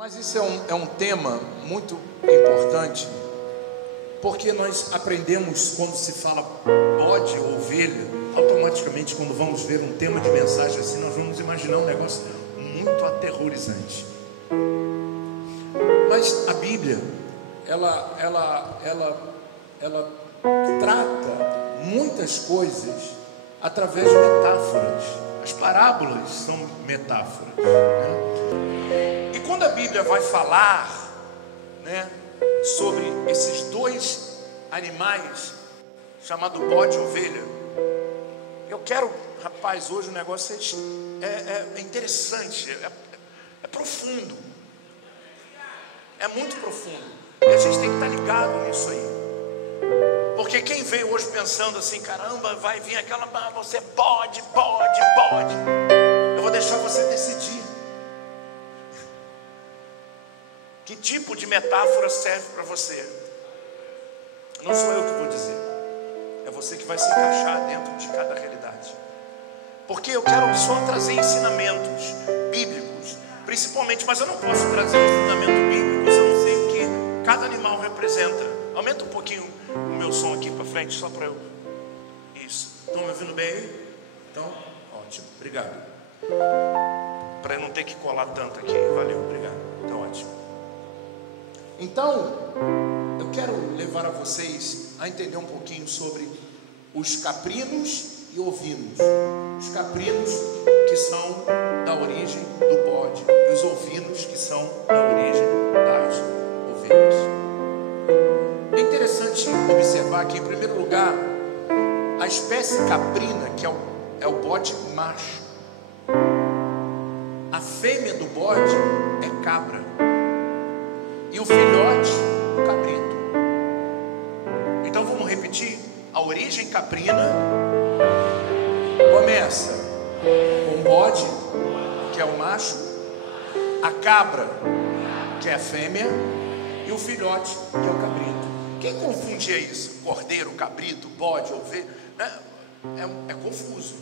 Mas isso é um tema muito importante, porque nós aprendemos, quando se fala bode ou ovelha, automaticamente, quando vamos ver um tema de mensagem assim, nós vamos imaginar um negócio muito aterrorizante. Mas a Bíblia, ela trata muitas coisas através de metáforas. As parábolas são metáforas, né? E quando a Bíblia vai falar, né, sobre esses dois animais, chamado bode e ovelha, eu quero, rapaz, hoje o negócio é interessante, é profundo, é muito profundo, e a gente tem que estar ligado nisso aí. Porque quem veio hoje pensando assim, caramba, vai vir aquela, você pode, eu vou deixar você decidir que tipo de metáfora serve para você. Não sou eu que vou dizer, é você que vai se encaixar dentro de cada realidade. Porque eu quero só trazer ensinamentos bíblicos, principalmente, mas eu não posso trazer um ensinamento bíblico se eu não sei o que cada animal representa. Aumenta um pouquinho o meu som aqui para frente, só para eu. Isso. Estão me ouvindo bem aí? Então, ótimo. Obrigado. Para eu não ter que colar tanto aqui. Valeu, obrigado. Então, ótimo. Então, eu quero levar a vocês a entender um pouquinho sobre os caprinos e ovinos. Os caprinos, que são da origem do bode, e os ovinos, que são da origem das ovelhas. É interessante observar que, em primeiro lugar, a espécie caprina, que é o bode macho, a fêmea do bode é cabra, e o filhote, o cabrito. Então vamos repetir: a origem caprina começa com o bode, que é o macho, a cabra, que é a fêmea, e o filhote, que é o cabrito. Quem confundia isso? Cordeiro, cabrito, bode, ovelha, é confuso.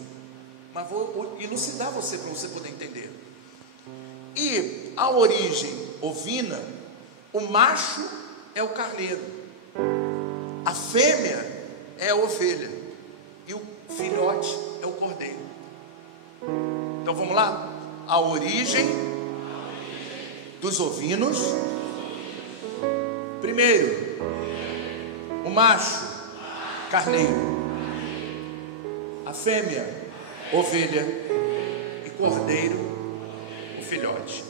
Mas vou elucidar você para você poder entender. E a origem ovina, o macho é o carneiro, a fêmea é a ovelha e o filhote é o cordeiro. Então vamos lá? A origem dos ovinos. Primeiro, o macho, carneiro, a fêmea, ovelha, e cordeiro, o filhote.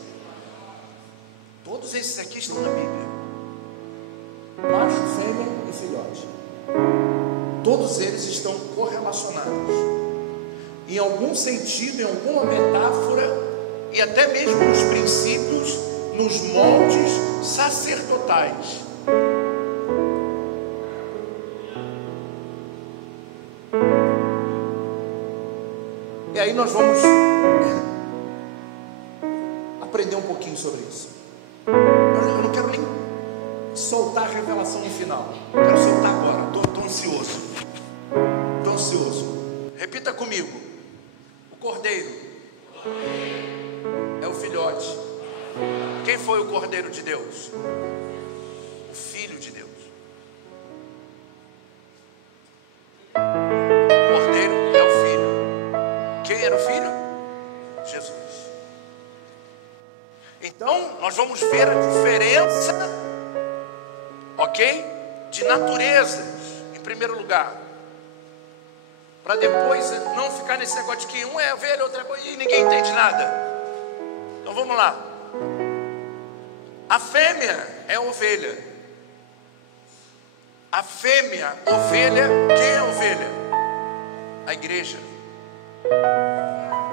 Todos esses aqui estão na Bíblia: macho, fêmea e filhote. Todos eles estão correlacionados, em algum sentido, em alguma metáfora, e até mesmo nos princípios, nos moldes sacerdotais. E aí nós vamos aprender um pouquinho sobre isso. Eu não quero nem soltar a revelação no final. Quero soltar agora. Estou ansioso. Estou ansioso. Repita comigo: o cordeiro é o filhote. Quem foi o cordeiro de Deus? O filho de Deus. O cordeiro é o filho. Quem era o filho? Jesus. Então, nós vamos ver a diferença, ok? De naturezas, em primeiro lugar, para depois não ficar nesse negócio de que um é ovelha, outro é boi, e ninguém entende nada. Então vamos lá. A fêmea é a ovelha. A fêmea, ovelha, quem é a ovelha? A igreja.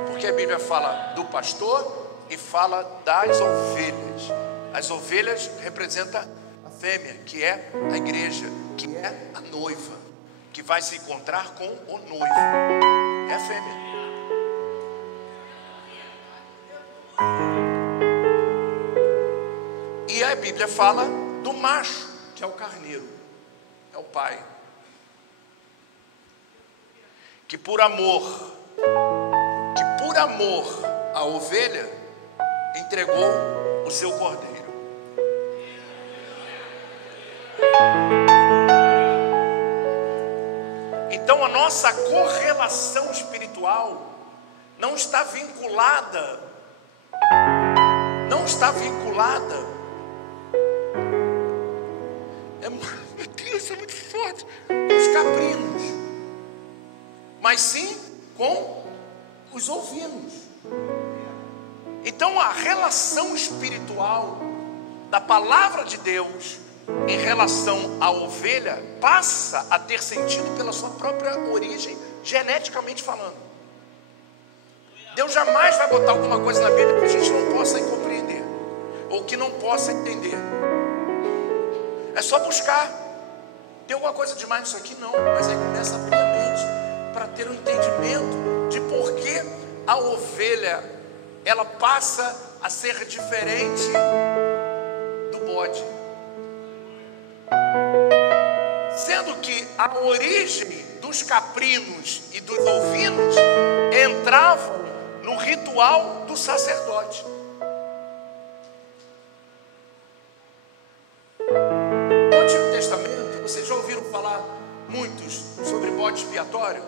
Porque a Bíblia fala do pastor e fala das ovelhas. As ovelhas representam a fêmea, que é a igreja, que é a noiva, que vai se encontrar com o noivo. É a fêmea. E a Bíblia fala do macho, que é o carneiro, é o pai, que por amor à ovelha entregou o seu cordeiro. Então a nossa correlação espiritual não está vinculada meu Deus, é muito forte, os caprinos, mas sim com os ovinos. Então a relação espiritual da palavra de Deus em relação à ovelha passa a ter sentido pela sua própria origem, geneticamente falando. Deus jamais vai botar alguma coisa na Bíblia que a gente não possa compreender, ou que não possa entender. É só buscar. Tem alguma coisa demais nisso aqui? Não, mas aí começa a abrir a mente para ter um entendimento de por que a ovelha ela passa a ser diferente do bode. Sendo que a origem dos caprinos e dos ovinos entravam no ritual do sacerdote. No Antigo Testamento, vocês já ouviram falar muitos sobre bode expiatório?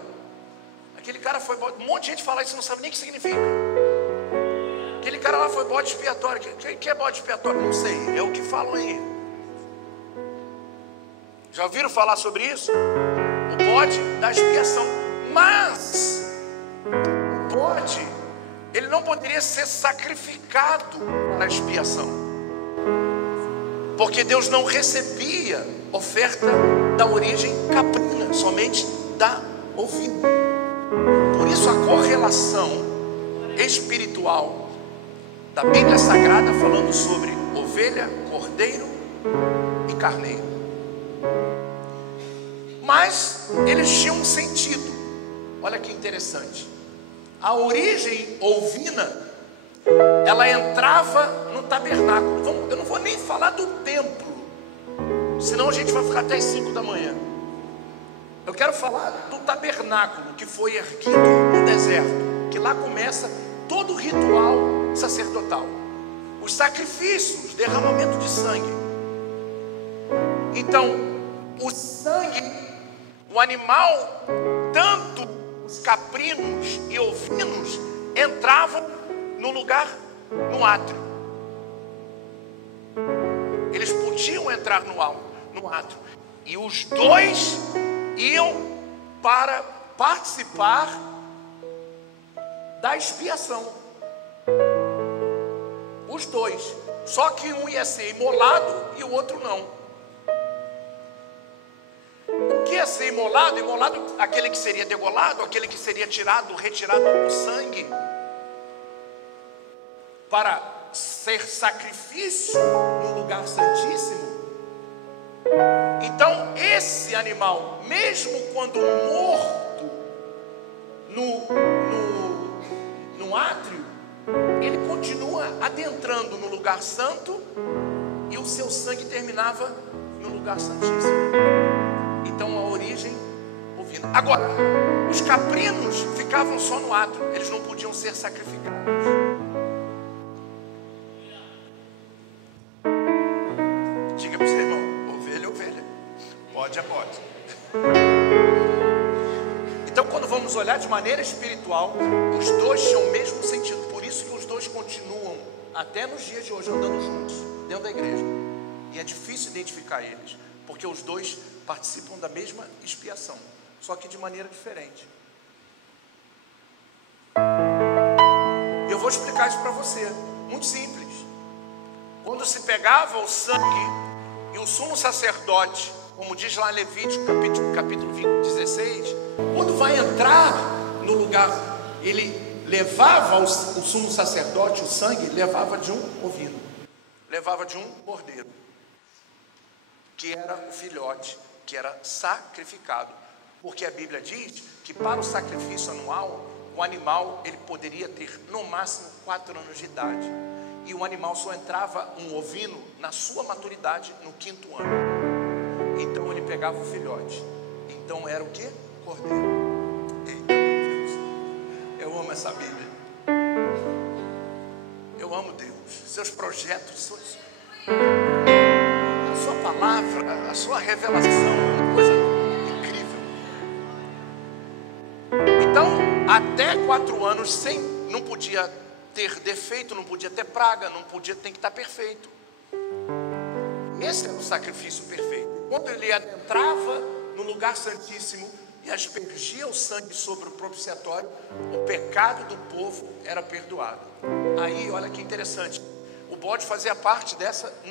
Aquele cara foi bode, um monte de gente fala isso, não sabe nem o que significa. Aquele cara lá foi bode expiatório. O que é bode expiatório? Não sei, é o que falam aí. Já ouviram falar sobre isso? O bode da expiação. Mas o bode, ele não poderia ser sacrificado na expiação, porque Deus não recebia oferta da origem caprina, somente da ovina. Por isso a correlação espiritual da Bíblia Sagrada falando sobre ovelha, cordeiro e carneiro. Mas eles tinham um sentido. Olha que interessante. A origem ovina, ela entrava no tabernáculo. Eu não vou nem falar do templo, senão a gente vai ficar até as 5 da manhã. Eu quero falar do tabernáculo que foi erguido no deserto, que lá começa todo o ritual sacerdotal, os sacrifícios, derramamento de sangue. Então, o sangue, o animal, tanto os caprinos e ovinos entravam no lugar, no átrio. Eles podiam entrar no átrio. E os dois iam para participar da expiação. Os dois. Só que um ia ser imolado e o outro não. O que ia ser imolado? Imolado, aquele que seria degolado, aquele que seria retirado o sangue para ser sacrifício no lugar santíssimo. Então esse animal, mesmo quando morto no átrio, ele continua adentrando no lugar santo e o seu sangue terminava no lugar santíssimo. Então a origem ovina. Agora, os caprinos ficavam só no átrio, eles não podiam ser sacrificados. Diga para o seu irmão: ovelha é ovelha, bode é bode. Então, quando vamos olhar de maneira espiritual, os dois tinham o mesmo sentido. Por isso que os dois continuam até nos dias de hoje andando juntos dentro da igreja. E é difícil identificar eles, porque os dois participam da mesma expiação, só que de maneira diferente. Eu vou explicar isso para você, muito simples. Quando se pegava o sangue e o sumo sacerdote, como diz lá em Levítico capítulo 16, quando vai entrar no lugar, ele levava o sumo sacerdote, o sangue, levava de um ovino, levava de um cordeiro, que era o filhote, que era sacrificado, porque a Bíblia diz que para o sacrifício anual, o animal ele poderia ter no máximo 4 anos de idade, e o animal só entrava, um ovino, na sua maturidade no 5º ano. Então ele pegava o filhote. Então era o que? Cordeiro. Eita Deus, eu amo essa Bíblia. Eu amo Deus, seus projetos, a sua palavra, a sua revelação é uma coisa incrível. Então, até 4 anos, não podia ter defeito, não podia ter praga, tem que estar perfeito. Esse era o sacrifício perfeito. Quando ele adentrava no lugar santíssimo e aspergia o sangue sobre o propiciatório, o pecado do povo era perdoado. Aí, olha que interessante, o bode fazia parte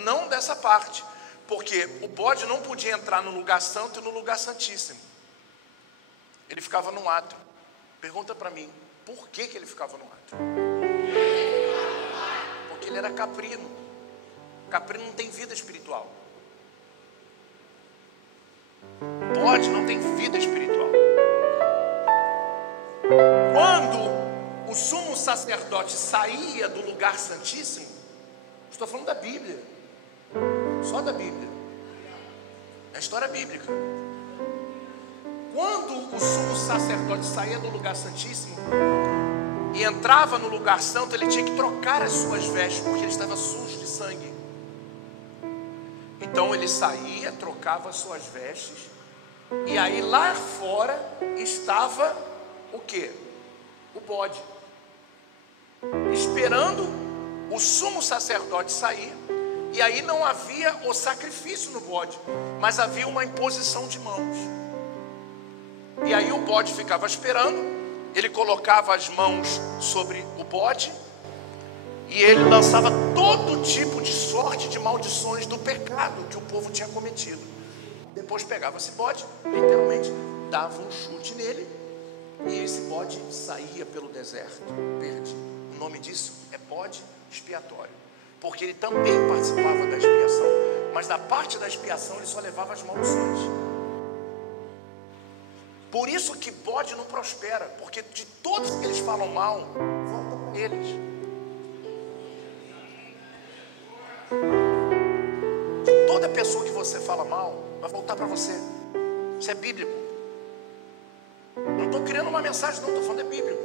não dessa parte, porque o bode não podia entrar no lugar santo e no lugar santíssimo. Ele ficava no átrio. Pergunta para mim, por que ele ficava no átrio? Porque ele era caprino. Caprino não tem vida espiritual. Bode não tem vida espiritual. Quando o sumo sacerdote saía do lugar santíssimo, estou falando da Bíblia, só da Bíblia, é a história bíblica. Quando o sumo sacerdote saía do lugar santíssimo e entrava no lugar santo, ele tinha que trocar as suas vestes, porque ele estava sujo de sangue. Então ele saía, trocava as suas vestes, e aí lá fora estava o quê? O bode, esperando o sumo sacerdote sair. E aí não havia o sacrifício no bode, mas havia uma imposição de mãos. E aí o bode ficava esperando, ele colocava as mãos sobre o bode, e ele lançava todo tipo de sorte de maldições do pecado que o povo tinha cometido. Depois pegava esse bode, literalmente dava um chute nele, e esse bode saía pelo deserto perdido. O nome disso é bode expiatório, porque ele também participava da expiação, mas da parte da expiação ele só levava as maldições. Por isso que bode não prospera, porque de todos que eles falam mal, volta para eles. De toda pessoa que você fala mal, vai voltar para você. Isso é bíblico. Não estou criando uma mensagem, não, estou falando é bíblico.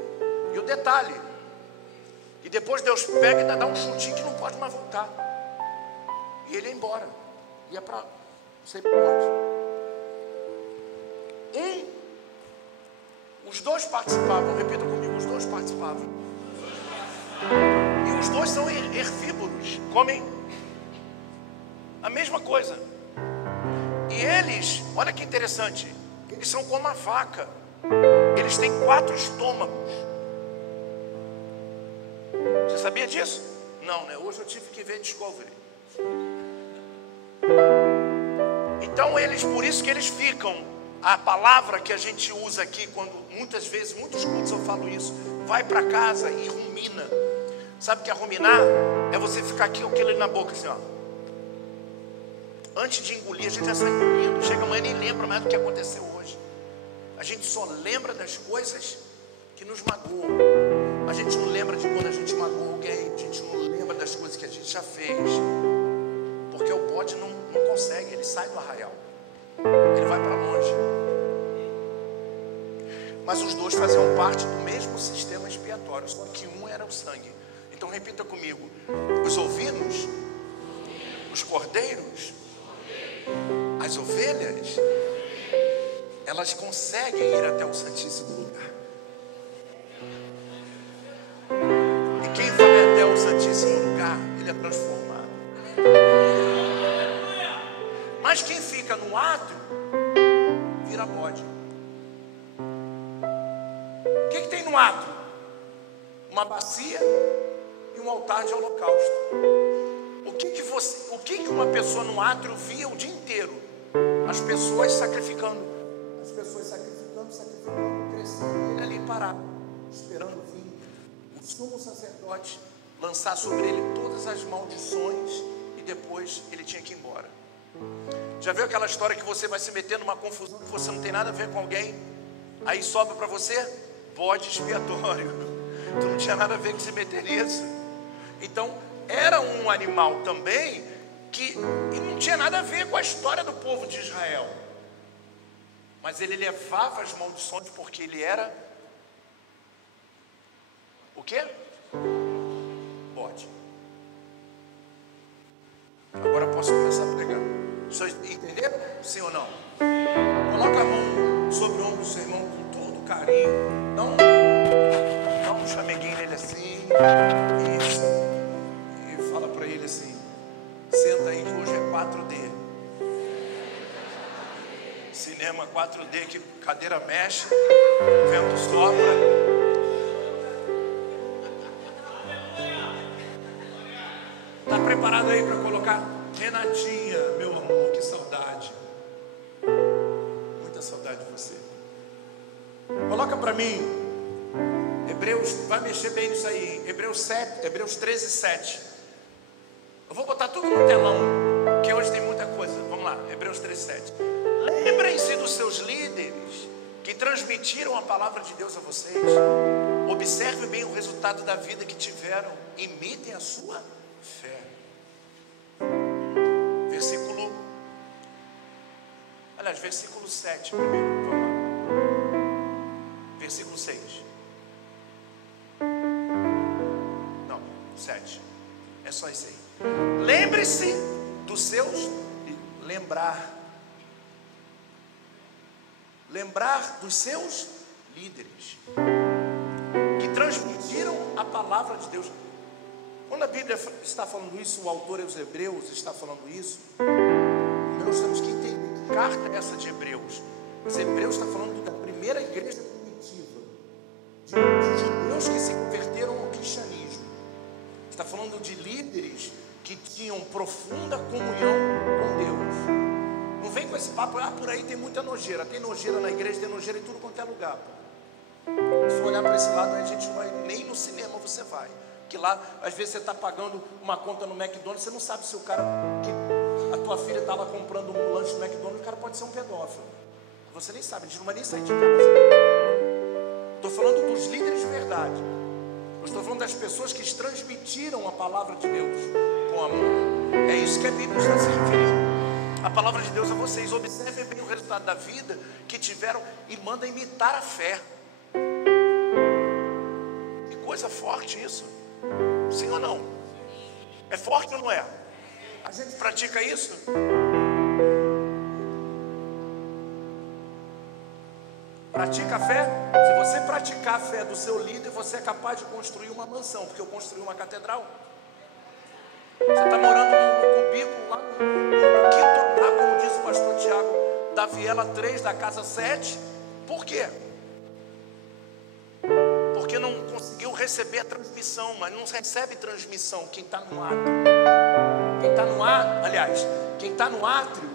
E o detalhe, e depois Deus pega e dá um chutinho que não pode mais voltar, e ele ia embora, ia para não sei para onde. Os dois participavam, repita comigo, os dois participavam. E os dois são herbívoros, comem a mesma coisa. E eles, olha que interessante, eles são como a vaca. Eles têm 4 estômagos. Você sabia disso? Não, né? Hoje eu tive que ver Discovery. Então por isso que eles ficam. A palavra que a gente usa aqui, quando muitas vezes, muitos cultos eu falo isso, vai para casa e rumina. Sabe o que é ruminar? É você ficar aqui com aquilo ali na boca assim, ó. Antes de engolir, a gente já sai engolindo. Chega amanhã e nem lembra mais do que aconteceu hoje. A gente só lembra das coisas que nos magoam. A gente não lembra de quando a gente magoou alguém. A gente não lembra das coisas que a gente já fez. Porque o bode não consegue, ele sai do arraial. Ele vai para longe. Mas os dois faziam parte do mesmo sistema expiatório, só que um era o sangue. Então repita comigo: os ovinos, os cordeiros, as ovelhas, elas conseguem ir até o Santíssimo Lugar. E quem vai até o Santíssimo Lugar, ele é transformado. Mas quem fica no átrio, vira bode. O que tem no átrio? Uma bacia e um altar de holocausto. O que uma pessoa no átrio via o dia inteiro? As pessoas sacrificando. As pessoas sacrificando, crescendo. E ele ali parado, esperando vir o sumo sacerdote lançar sobre ele todas as maldições, e depois ele tinha que ir embora. Já viu aquela história que você vai se meter numa confusão que você não tem nada a ver com alguém, aí sobra para você bode expiatório? Tu não tinha nada a ver com se meter nisso. Então era um animal também que não tinha nada a ver com a história do povo de Israel, mas ele levava as maldições porque ele era o quê? Bode. Agora posso começar a pregar. Vocês entenderam? Sim ou não? Coloca a mão sobre o ombro do seu irmão com todo carinho. Dá um chameguinho nele assim. Isso. E fala para ele assim: senta aí que hoje é 4D. Cinema 4D, que cadeira mexe, vento sopra. Está preparado aí para colocar? Renatinha, meu amor, que saudade. Muita saudade de você. Coloca para mim Hebreus, vai mexer bem nisso aí, Hebreus 13, 7. Eu vou botar tudo no telão, que hoje tem muita coisa. Vamos lá, Hebreus 13, 7. Lembrem-se dos seus líderes que transmitiram a palavra de Deus a vocês. Observe bem o resultado da vida que tiveram. Imitem a sua fé. Versículo 7 primeiro. Vamos lá. Versículo 6. Não, 7. É só isso aí. Lembre-se dos seus... Lembrar dos seus líderes que transmitiram a palavra de Deus. Quando a Bíblia está falando isso, o autor aos Hebreus está falando isso, nós temos que entender que carta é essa de Hebreus. Os Hebreus está falando da primeira igreja primitiva, de judeus que se converteram ao cristianismo. Está falando de líderes que tinham profunda comunhão com Deus. Não vem com esse papo, por aí tem muita nojeira. Tem nojeira na igreja, tem nojeira em tudo quanto é lugar. Se for olhar para esse lado, a gente não vai, nem no cinema você vai. Que lá, às vezes você está pagando uma conta no McDonald's, você não sabe se o cara, que a tua filha está lá comprando um lanche no McDonald's, o cara pode ser um pedófilo. Você nem sabe, a gente não vai nem sair de casa. Estou falando dos líderes de verdade. Eu estou falando das pessoas que transmitiram a palavra de Deus com amor. É isso que a Bíblia está se referindo. A palavra de Deus a vocês. Observem bem o resultado da vida que tiveram e manda imitar a fé. Que coisa forte isso. Sim ou não? É forte ou não é? A gente pratica isso? Pratica a fé? Se você praticar a fé do seu líder, você é capaz de construir uma mansão, porque eu construí uma catedral. Você está morando no cubículo lá no quinto andar, como diz o pastor Tiago, da Viela 3, da casa 7. Por quê? Porque não conseguiu receber a transmissão, mas não recebe transmissão quem está no átrio. Quem está no átrio, aliás, quem está no átrio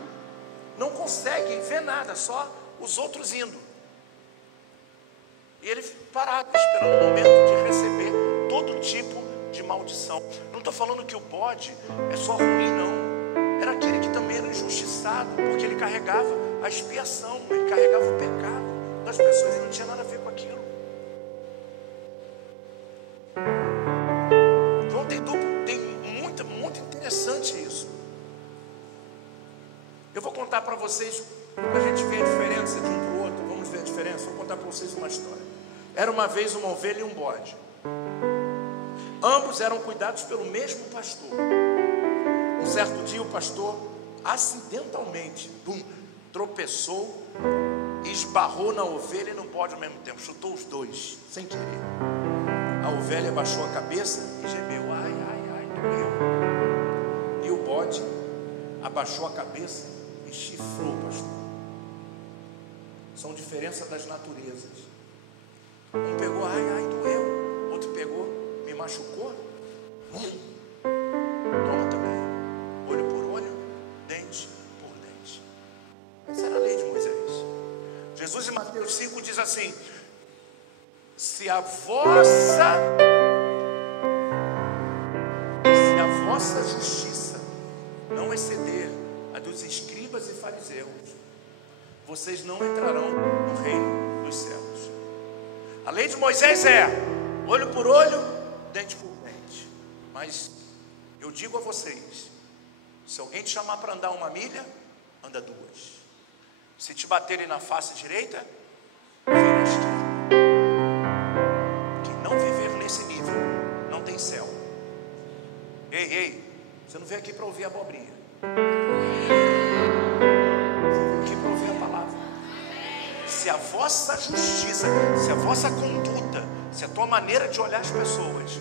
não consegue ver nada, só os outros indo. E ele parado, esperando o momento de receber todo tipo de maldição. Não estou falando que o bode é só ruim, não. Era aquele que também era injustiçado, porque ele carregava a expiação, ele carregava o pecado das pessoas e não tinha nada a ver com aquilo. Então tem muito interessante isso. Eu vou contar para vocês, para a gente ver a diferença de um para o outro. Vamos ver a diferença. Vou contar para vocês uma história. Era uma vez uma ovelha e um bode. Ambos eram cuidados pelo mesmo pastor. Um certo dia o pastor acidentalmente tropeçou e esbarrou na ovelha e no bode ao mesmo tempo. Chutou os dois, sem querer. A ovelha baixou a cabeça e gemeu. Ai, ai, ai, doeu. E o bode abaixou a cabeça e chifrou o pastor. São diferenças das naturezas. Um pegou, ai, ai, doeu. Outro pegou, me machucou. Toma também. Olho por olho, dente por dente. Essa era a lei de Moisés. Jesus em Mateus 5 diz assim: se a vossa justiça não exceder a dos escribas e fariseus, vocês não entrarão no reino dos céus. A lei de Moisés é olho por olho, dente por dente. Mas eu digo a vocês, se alguém te chamar para andar 1 milha, anda 2. Se te baterem na face direita, vira a esquerda. Quem não viver nesse nível não tem céu. Ei, Você não veio aqui para ouvir abobrinha. Você veio aqui para ouvir a palavra. Se a vossa justiça, se a vossa conduta, se a tua maneira de olhar as pessoas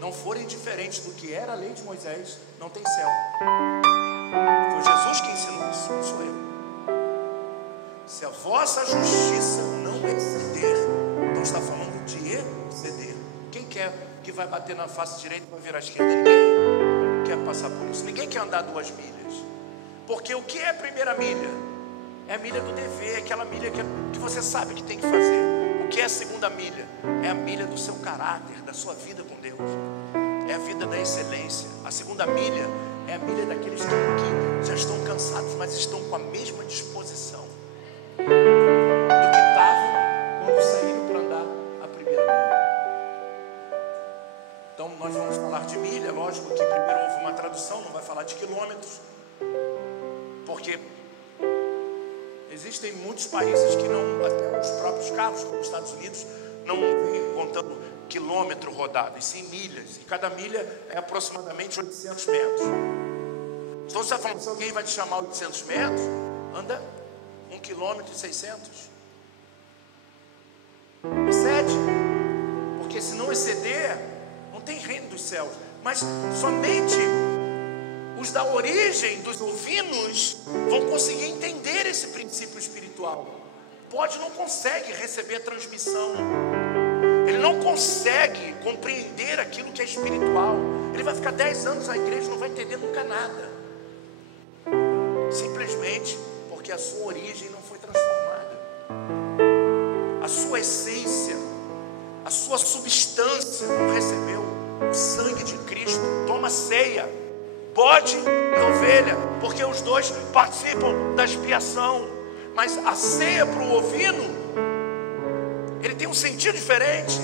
não forem diferentes do que era a lei de Moisés, não tem céu. Foi Jesus que ensinou isso, não sou eu. Se a vossa justiça não exceder, não está falando de exceder. Quem quer que vai bater na face direita e vai virar à esquerda? Ninguém quer passar por isso. Ninguém quer andar 2 milhas. Porque o que é a primeira milha? É a milha do dever, é aquela milha que você sabe que tem que fazer. O que é a segunda milha? É a milha do seu caráter, da sua vida com Deus. É a vida da excelência. A segunda milha é a milha daqueles que já estão cansados, mas estão com a mesma disposição do que estavam quando saíram para andar a primeira milha. Então nós vamos falar de milha. Lógico que primeiro houve uma tradução, não vai falar de quilômetros, porque existem muitos países que não, até os próprios carros, como os Estados Unidos, não vêm contando quilômetro rodado, e sim milhas, e cada milha é aproximadamente 800 metros. Então você está falando, se alguém vai te chamar 800 metros, anda 1,6 quilômetro. Excede, porque se não exceder, não tem reino dos céus. Mas somente os da origem dos ovinos vão conseguir entender esse princípio espiritual. Pode não consegue receber a transmissão, ele não consegue compreender aquilo que é espiritual. Ele vai ficar 10 anos na igreja, não vai entender nunca nada, simplesmente porque a sua origem não foi transformada, a sua essência, a sua substância não recebeu o sangue de Cristo. Toma ceia, bode e ovelha, porque os dois participam da expiação. Mas a ceia para o ovino, ele tem um sentido diferente.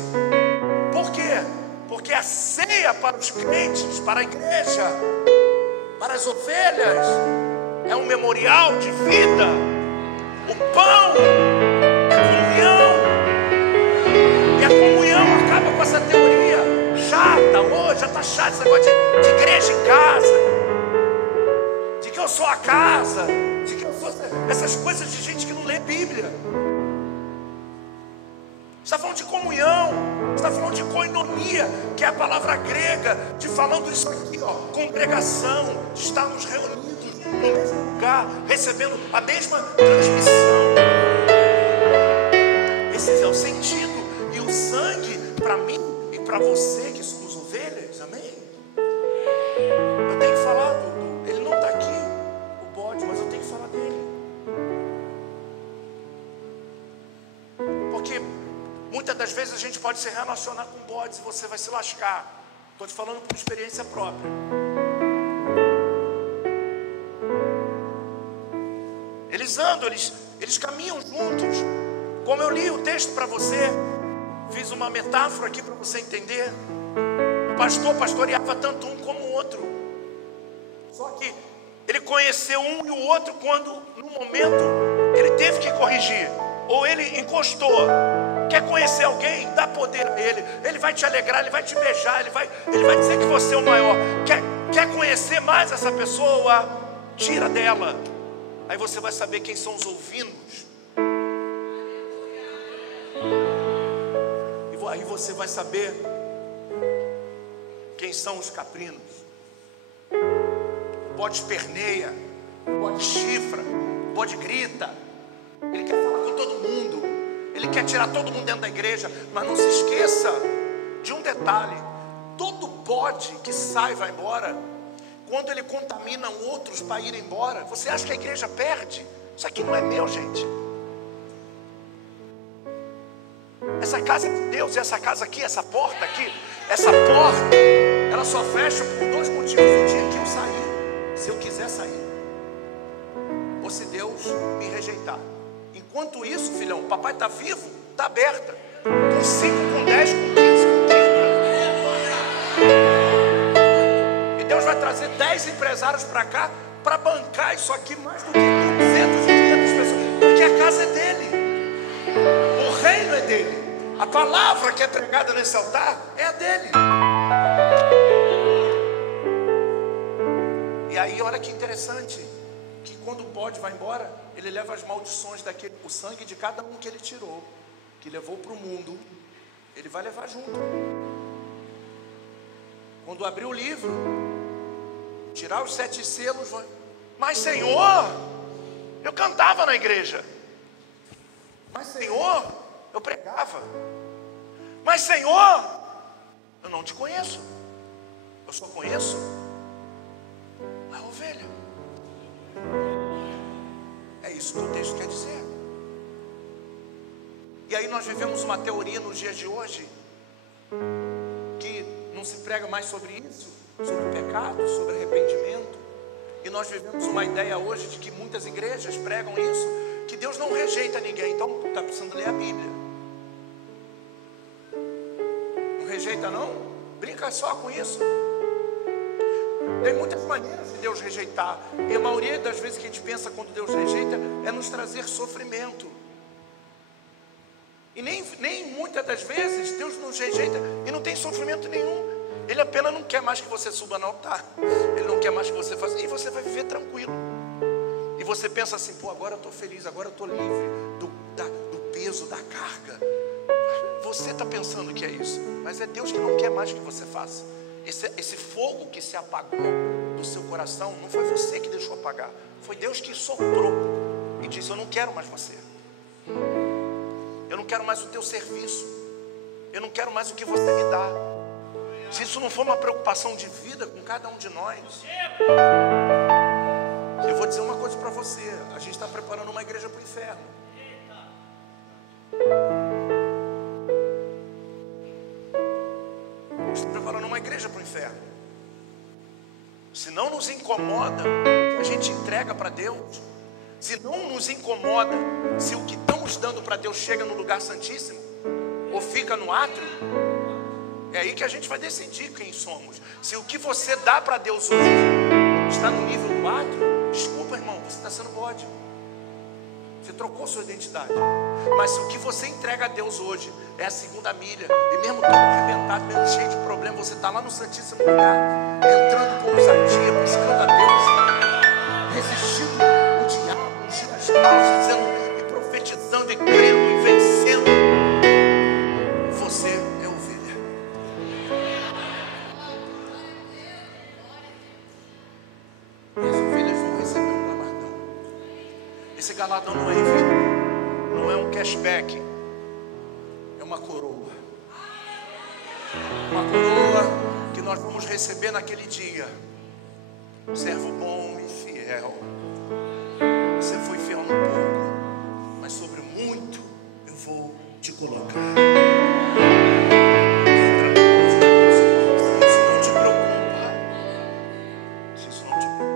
Por quê? Porque a ceia para os crentes, para a igreja, para as ovelhas, é um memorial de vida. O pão é comunhão, e a comunhão acaba com essa teoria chata. Hoje já está chato esse negócio de igreja em casa, de que eu sou a casa, de que eu sou essas coisas de gente que não lê Bíblia. Está falando de comunhão, está falando de koinonia, que é a palavra grega, de falando isso aqui, ó, congregação, de estarmos reunidos no mesmo lugar, recebendo a mesma transmissão. Esse é o sentido e o sangue para mim e para você que somos ovelhas, amém? Eu tenho que falar ele não está aqui, o bode, mas eu tenho que falar dele, porque muitas das vezes a gente pode se relacionar com bodes e você vai se lascar. Estou te falando por experiência própria. Eles andam, eles caminham juntos. Como eu li o texto para você, fiz uma metáfora aqui para você entender. O pastor pastoreava tanto um como o outro. Só que ele conheceu um e o outro quando, no momento, ele teve que corrigir. Ou ele encostou. Quer conhecer alguém? Dá poder a ele. Ele vai te alegrar, ele vai te beijar, ele vai dizer que você é o maior. Quer conhecer mais essa pessoa? Tira dela. Aí você vai saber quem são os ovinos. E aí você vai saber quem são os caprinos. O bode esperneia, o bode chifra, o bode grita. Ele quer falar com todo mundo, ele quer tirar todo mundo dentro da igreja. Mas não se esqueça de um detalhe: todo bode que sai e vai embora, quando ele contamina outros para ir embora, você acha que a igreja perde? Isso aqui não é meu, gente. Essa casa é de Deus, e essa casa aqui, essa porta aqui, essa porta, ela só fecha por 2 motivos: o dia que eu sair, se eu quiser sair, ou se Deus me rejeitar. Enquanto isso, filhão, o papai está vivo, está aberta, com 5, com 10, com 15, com 30. E Deus vai trazer 10 empresários para cá, para bancar isso aqui, mais do que 200, 500 pessoas, porque a casa é dele, o reino é dele, a palavra que é pregada nesse altar é a dele. E aí olha que interessante, que quando o bode vai embora, ele leva as maldições daquele, o sangue de cada um que ele tirou, que levou para o mundo, ele vai levar junto. Quando abrir o livro, tirar os 7 selos, mas Senhor, eu cantava na igreja, mas Senhor, eu pregava, mas Senhor, eu não te conheço, eu só conheço a ovelha. É isso que o texto quer dizer. E aí nós vivemos uma teoria nos dias de hoje, que não se prega mais sobre isso, sobre o pecado, sobre arrependimento. E nós vivemos uma ideia hoje de que muitas igrejas pregam isso, que Deus não rejeita ninguém, então está precisando ler a Bíblia. Não rejeita não? Brinca só com isso. Tem muitas maneiras de Deus rejeitar, e a maioria das vezes que a gente pensa quando Deus rejeita é nos trazer sofrimento. E nem muitas das vezes Deus nos rejeita e não tem sofrimento nenhum. Ele apenas não quer mais que você suba no altar, Ele não quer mais que você faça, e você vai viver tranquilo. E você pensa assim, pô, agora eu estou feliz, agora eu estou livre do peso, da carga. Você está pensando que é isso, mas é Deus que não quer mais que você faça. Esse fogo que se apagou do seu coração, não foi você que deixou apagar, foi Deus que soprou e disse, eu não quero mais você, eu não quero mais o teu serviço, eu não quero mais o que você me dá. Se isso não for uma preocupação de vida com cada um de nós, eu vou dizer uma coisa para você, a gente está preparando uma igreja para o inferno. Está preparando uma igreja para o inferno. Se não nos incomoda, a gente entrega para Deus. Se não nos incomoda, se o que estamos dando para Deus chega no lugar santíssimo ou fica no átrio, é aí que a gente vai decidir quem somos. Se o que você dá para Deus hoje está no nível do átrio, desculpa, irmão, você está sendo bode. Você trocou sua identidade. Mas se o que você entrega a Deus hoje é a segunda milha, e mesmo todo arrebentado, mesmo cheio de problema, você está lá no santíssimo lugar, entrando com ousadia, buscando a Deus, resistindo o diabo, enchendo as calças, dizendo, e profetizando, e crendo, e vencendo. Você é ovelha. E as ovelhas vão receber um galardão. Esse galardão não é envio, não é um cashback, é uma coroa. Uma coroa que nós vamos receber naquele dia. Servo bom e fiel. Você foi fiel no pouco, mas sobre muito eu vou te colocar. Se isso não te preocupa, se isso não te preocupa,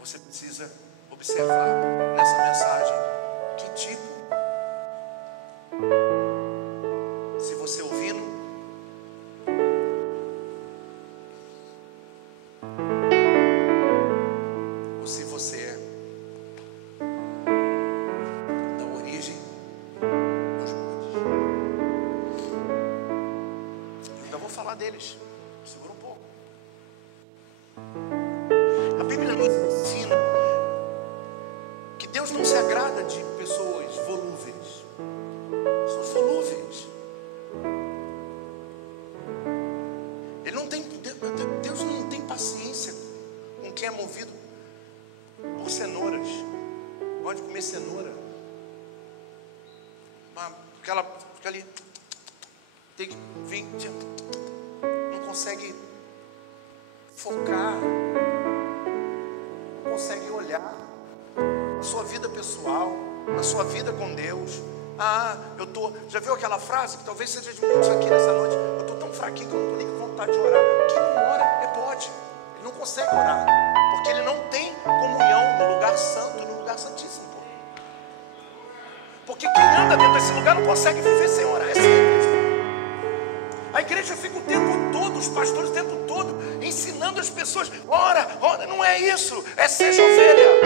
você precisa observar nessa mensagem que tipo. Se você ouvindo, ou se você é da origem dos montes. Eu ainda vou falar deles, segura um pouco. A Bíblia nos ensina que Deus não se agrada de pessoas volúveis. São volúveis. Deus não tem paciência com quem é movido por cenouras. Gosta de comer cenoura. Aquela ali tem que vir, não consegue focar, não consegue olhar na sua vida pessoal, na sua vida com Deus. Já viu aquela frase que talvez seja de muitos aqui nessa noite? Eu estou tão fraquinho que eu não estou nem com vontade de orar. Quem não ora é bode. Ele não consegue orar, porque ele não tem comunhão no lugar santo, no lugar santíssimo. Porque quem anda dentro desse lugar não consegue viver sem orar. É simples. A igreja fica o tempo todo, os pastores o tempo todo, ensinando as pessoas, ora, não é isso, é seja ovelha.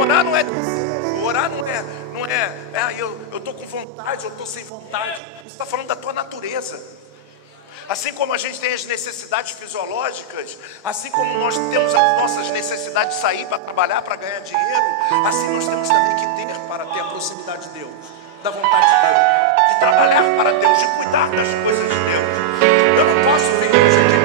Orar não é desejo, orar não é eu estou com vontade, eu estou sem vontade. Isso está falando da tua natureza. Assim como a gente tem as necessidades fisiológicas, assim como nós temos as nossas necessidades de sair para trabalhar, para ganhar dinheiro, assim nós temos também que ter para ter a proximidade de Deus, da vontade de Deus, de trabalhar para Deus, de cuidar das coisas de Deus. Eu não posso vir hoje aqui,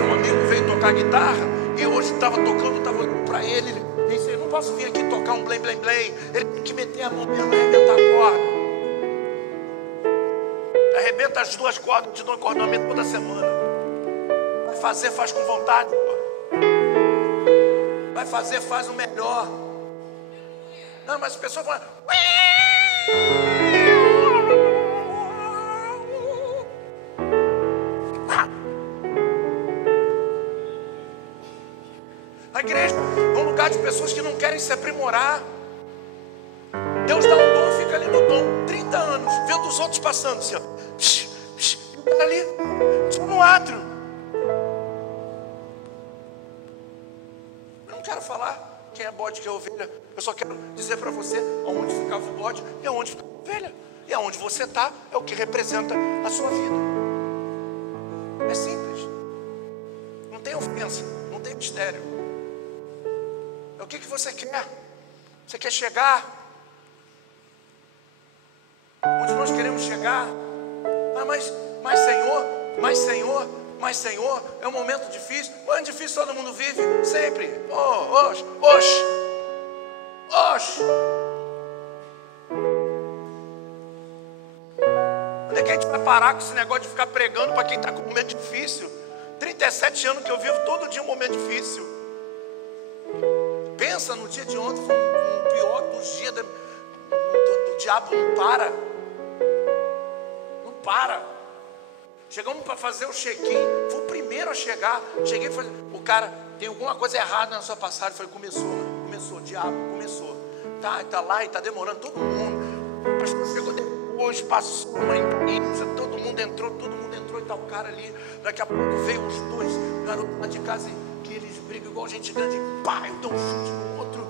meu amigo veio tocar guitarra e hoje estava tocando, estava olhando para ele, ele disse, eu não posso vir aqui tocar um blém, blém, blém, ele tem que meter a mão mesmo e arrebentar a corda. Arrebenta as 2 cordas, te dou um coordenamento toda semana. Vai fazer, faz com vontade, pô. Vai fazer, faz o melhor. Não, mas as pessoas falam. A igreja é um lugar de pessoas que não querem se aprimorar. Deus dá um dom, fica ali no dom 30 anos, vendo os outros passando assim, ó. E o cara ali, só no átrio. Eu não quero falar quem é bode, quem é ovelha. Eu só quero dizer para você aonde ficava o bode e aonde ficava a ovelha. E aonde você está é o que representa a sua vida. É simples. Não tem ofensa, não tem mistério. É o que você quer. Você quer chegar onde nós queremos chegar. Mas Senhor, é um momento difícil. Momento difícil todo mundo vive, sempre. Oxe. Onde é que a gente vai parar com esse negócio de ficar pregando para quem está com um momento difícil? 37 anos que eu vivo todo dia um momento difícil. Pensa no dia de ontem, foi um pior dos dias do diabo, não para. Chegamos para fazer o check-in, fui o primeiro a chegar. Cheguei e falei, o cara, tem alguma coisa errada na sua passagem. Eu falei, começou, diabo, começou. Tá lá e tá demorando, todo mundo. O pastor chegou depois, passou uma empresa, todo mundo entrou e tá o cara ali. Daqui a pouco veio os 2 garotos lá de casa que eles brigam igual gente grande, eu dou um chute no outro.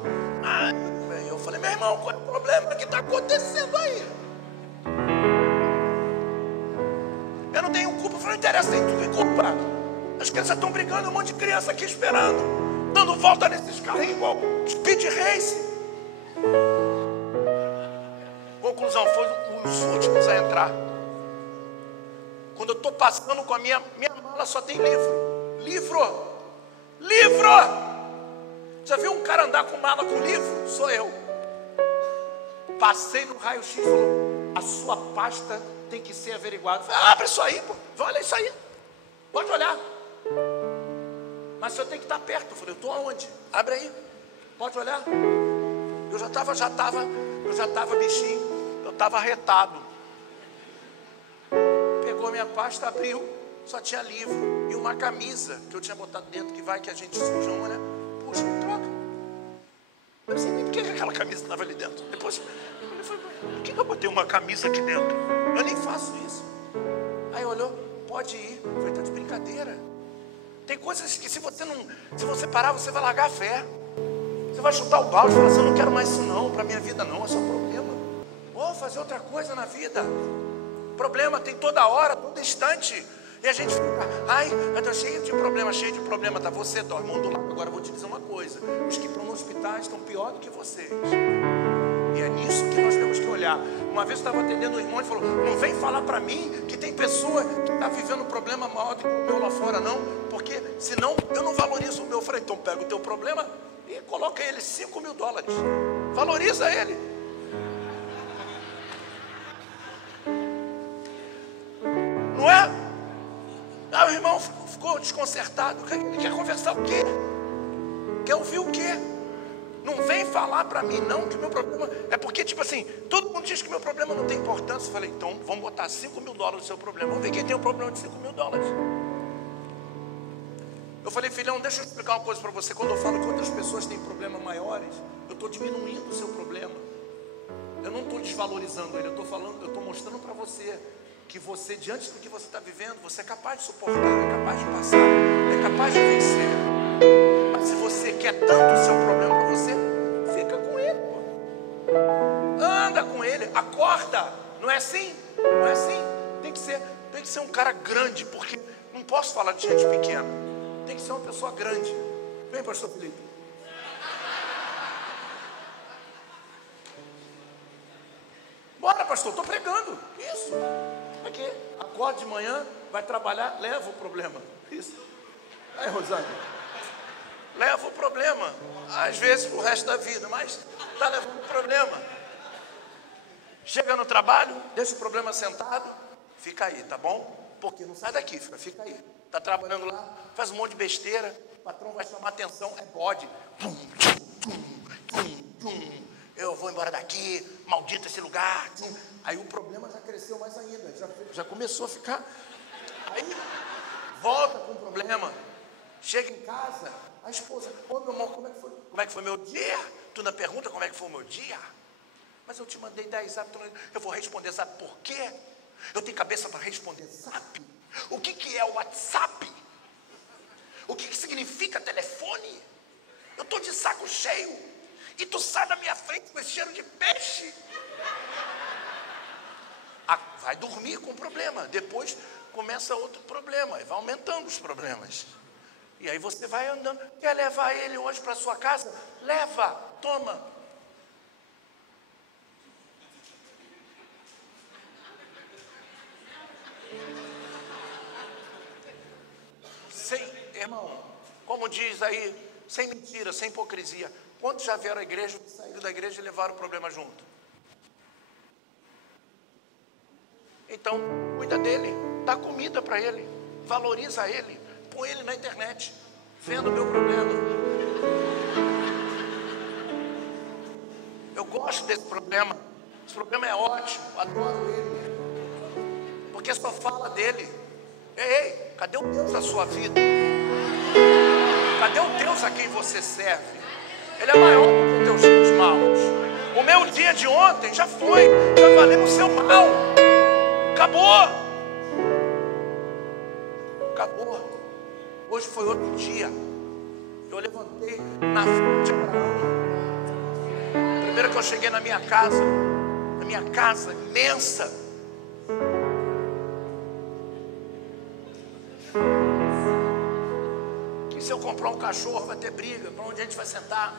Eu falei, meu irmão, qual é o problema que está acontecendo aí? Eu não tenho culpa, não interessa, tem tudo em culpa. As crianças estão brigando, um monte de criança aqui esperando, dando volta nesses carrinhos igual Speed Race. Conclusão, foi os últimos a entrar. Quando eu estou passando com a minha mala só tem livro. Já viu um cara andar com mala com livro? Sou eu. Passei no raio-x e falou, a sua pasta tem que ser averiguada. Falei, abre isso aí, pô. Olha isso aí. Pode olhar. Mas o senhor tem que estar perto. Eu falei, eu estou aonde? Abre aí. Pode olhar. Eu já estava bichinho. Eu estava arretado. Pegou minha pasta, abriu. Só tinha livro. E uma camisa que eu tinha botado dentro, que vai que a gente suja uma, né? Puxa, troca. Eu não sei nem por que aquela camisa estava ali dentro. Depois eu falei, por que eu botei uma camisa aqui dentro? Eu nem faço isso. Aí olhou, pode ir. Eu falei, tá de brincadeira. Tem coisas que se você parar, você vai largar a fé. Você vai chutar o balde e falar assim, eu não quero mais isso não, para minha vida não, é só problema. Vou fazer outra coisa na vida. Problema tem toda hora, todo instante. E a gente fica, eu estou cheio de problema, tá? Você dorme mundo lá. Agora eu vou te dizer uma coisa, os que estão no hospital estão pior do que vocês. E é nisso que nós temos que olhar. Uma vez eu estava atendendo um irmão e falou, não vem falar para mim que tem pessoa que está vivendo um problema maior do que o meu lá fora não, porque senão eu não valorizo o meu. Eu falei, então pega o teu problema e coloca ele $5.000, valoriza ele. Não é? O irmão ficou desconcertado. Quer conversar o quê? Quer ouvir o quê? Não vem falar para mim não que o meu problema... É porque tipo assim, todo mundo diz que meu problema não tem importância. Eu falei, então vamos botar $5.000 no seu problema. Vamos ver quem tem um problema de $5.000. Eu falei, filhão, deixa eu explicar uma coisa para você. Quando eu falo que outras pessoas têm problemas maiores, eu estou diminuindo o seu problema. Eu não estou desvalorizando ele. Eu estou mostrando para você que você, diante do que você está vivendo, você é capaz de suportar, é capaz de passar, é capaz de vencer. Mas se você quer tanto o seu problema para você, fica com ele, pô. Anda com ele, acorda. Não é assim? Não é assim? Tem que ser. Tem que ser um cara grande, porque não posso falar de gente pequena. Tem que ser uma pessoa grande. Vem, pastor Felipe. Bora, pastor, estou pregando. Isso. Aqui, acorda de manhã, vai trabalhar, leva o problema. Isso. Aí, Rosane. Leva o problema. Às vezes pro resto da vida, mas está levando o problema. Chega no trabalho, deixa o problema sentado, fica aí, tá bom? Porque não sai daqui, fica aí. Está trabalhando lá, faz um monte de besteira, o patrão vai chamar atenção, é bode. Eu vou embora daqui, maldito esse lugar. Aí o problema já cresceu mais ainda, já começou a ficar. Aí volta com o problema, chega em casa, a esposa, ô meu amor, como é que foi meu dia? Tu não pergunta como é que foi o meu dia? Mas eu te mandei 10 zap, eu vou responder zap por quê? Eu tenho cabeça para responder zap? O que é o WhatsApp? O que significa telefone? Eu estou de saco cheio. E tu sai da minha frente com esse cheiro de peixe. Vai dormir com o problema. Depois começa outro problema. E vai aumentando os problemas. E aí você vai andando. Quer levar ele hoje para sua casa? Leva, toma. Irmão, como diz aí, sem mentira, sem hipocrisia. Quantos já vieram à igreja, saíram da igreja e levaram o problema junto? Então, cuida dele, dá comida para ele, valoriza ele, põe ele na internet, vendo o meu problema. Eu gosto desse problema, esse problema é ótimo, adoro ele, porque só fala dele. Ei, cadê o Deus da sua vida? Cadê o Deus a quem você serve? Ele é maior do que teus dias maus. O meu dia de ontem já foi, já valeu o seu mal. Acabou. Acabou. Hoje foi outro dia. Eu levantei na frente de Abraão. Primeiro que eu cheguei na minha casa imensa. Se eu comprar um cachorro, vai ter briga, para onde a gente vai sentar?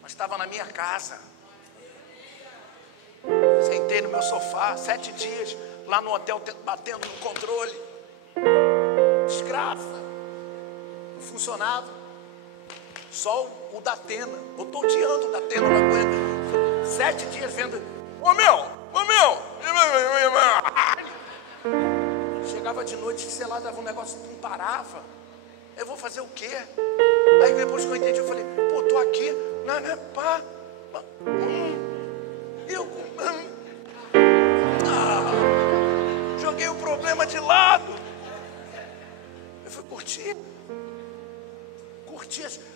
Mas estava na minha casa. Sentei no meu sofá, 7 dias, lá no hotel, batendo no controle. Desgraça. Não funcionava. Só o Datena. Eu estou odiando o Datena, não aguento. 7 dias vendo. Ô meu! Chegava de noite, sei lá, dava um negócio que não parava. Eu vou fazer o quê? Aí depois que eu entendi, eu falei, pô, tô aqui, pá. Joguei o problema de lado. Eu fui curtir.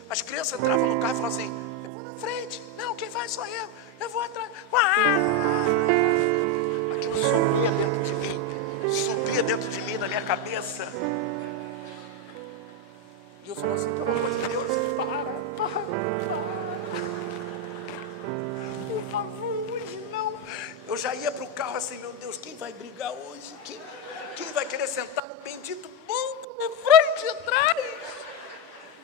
As crianças entravam no carro e falavam assim, eu vou na frente. Não, quem vai sou eu vou atrás. Aquilo subia dentro de mim. Subia dentro de mim, na minha cabeça. E eu falava assim, pelo amor de Deus, para. Por favor, hoje não. Eu já ia para o carro assim, meu Deus, quem vai brigar hoje? Quem vai querer sentar no bendito banco de frente e atrás?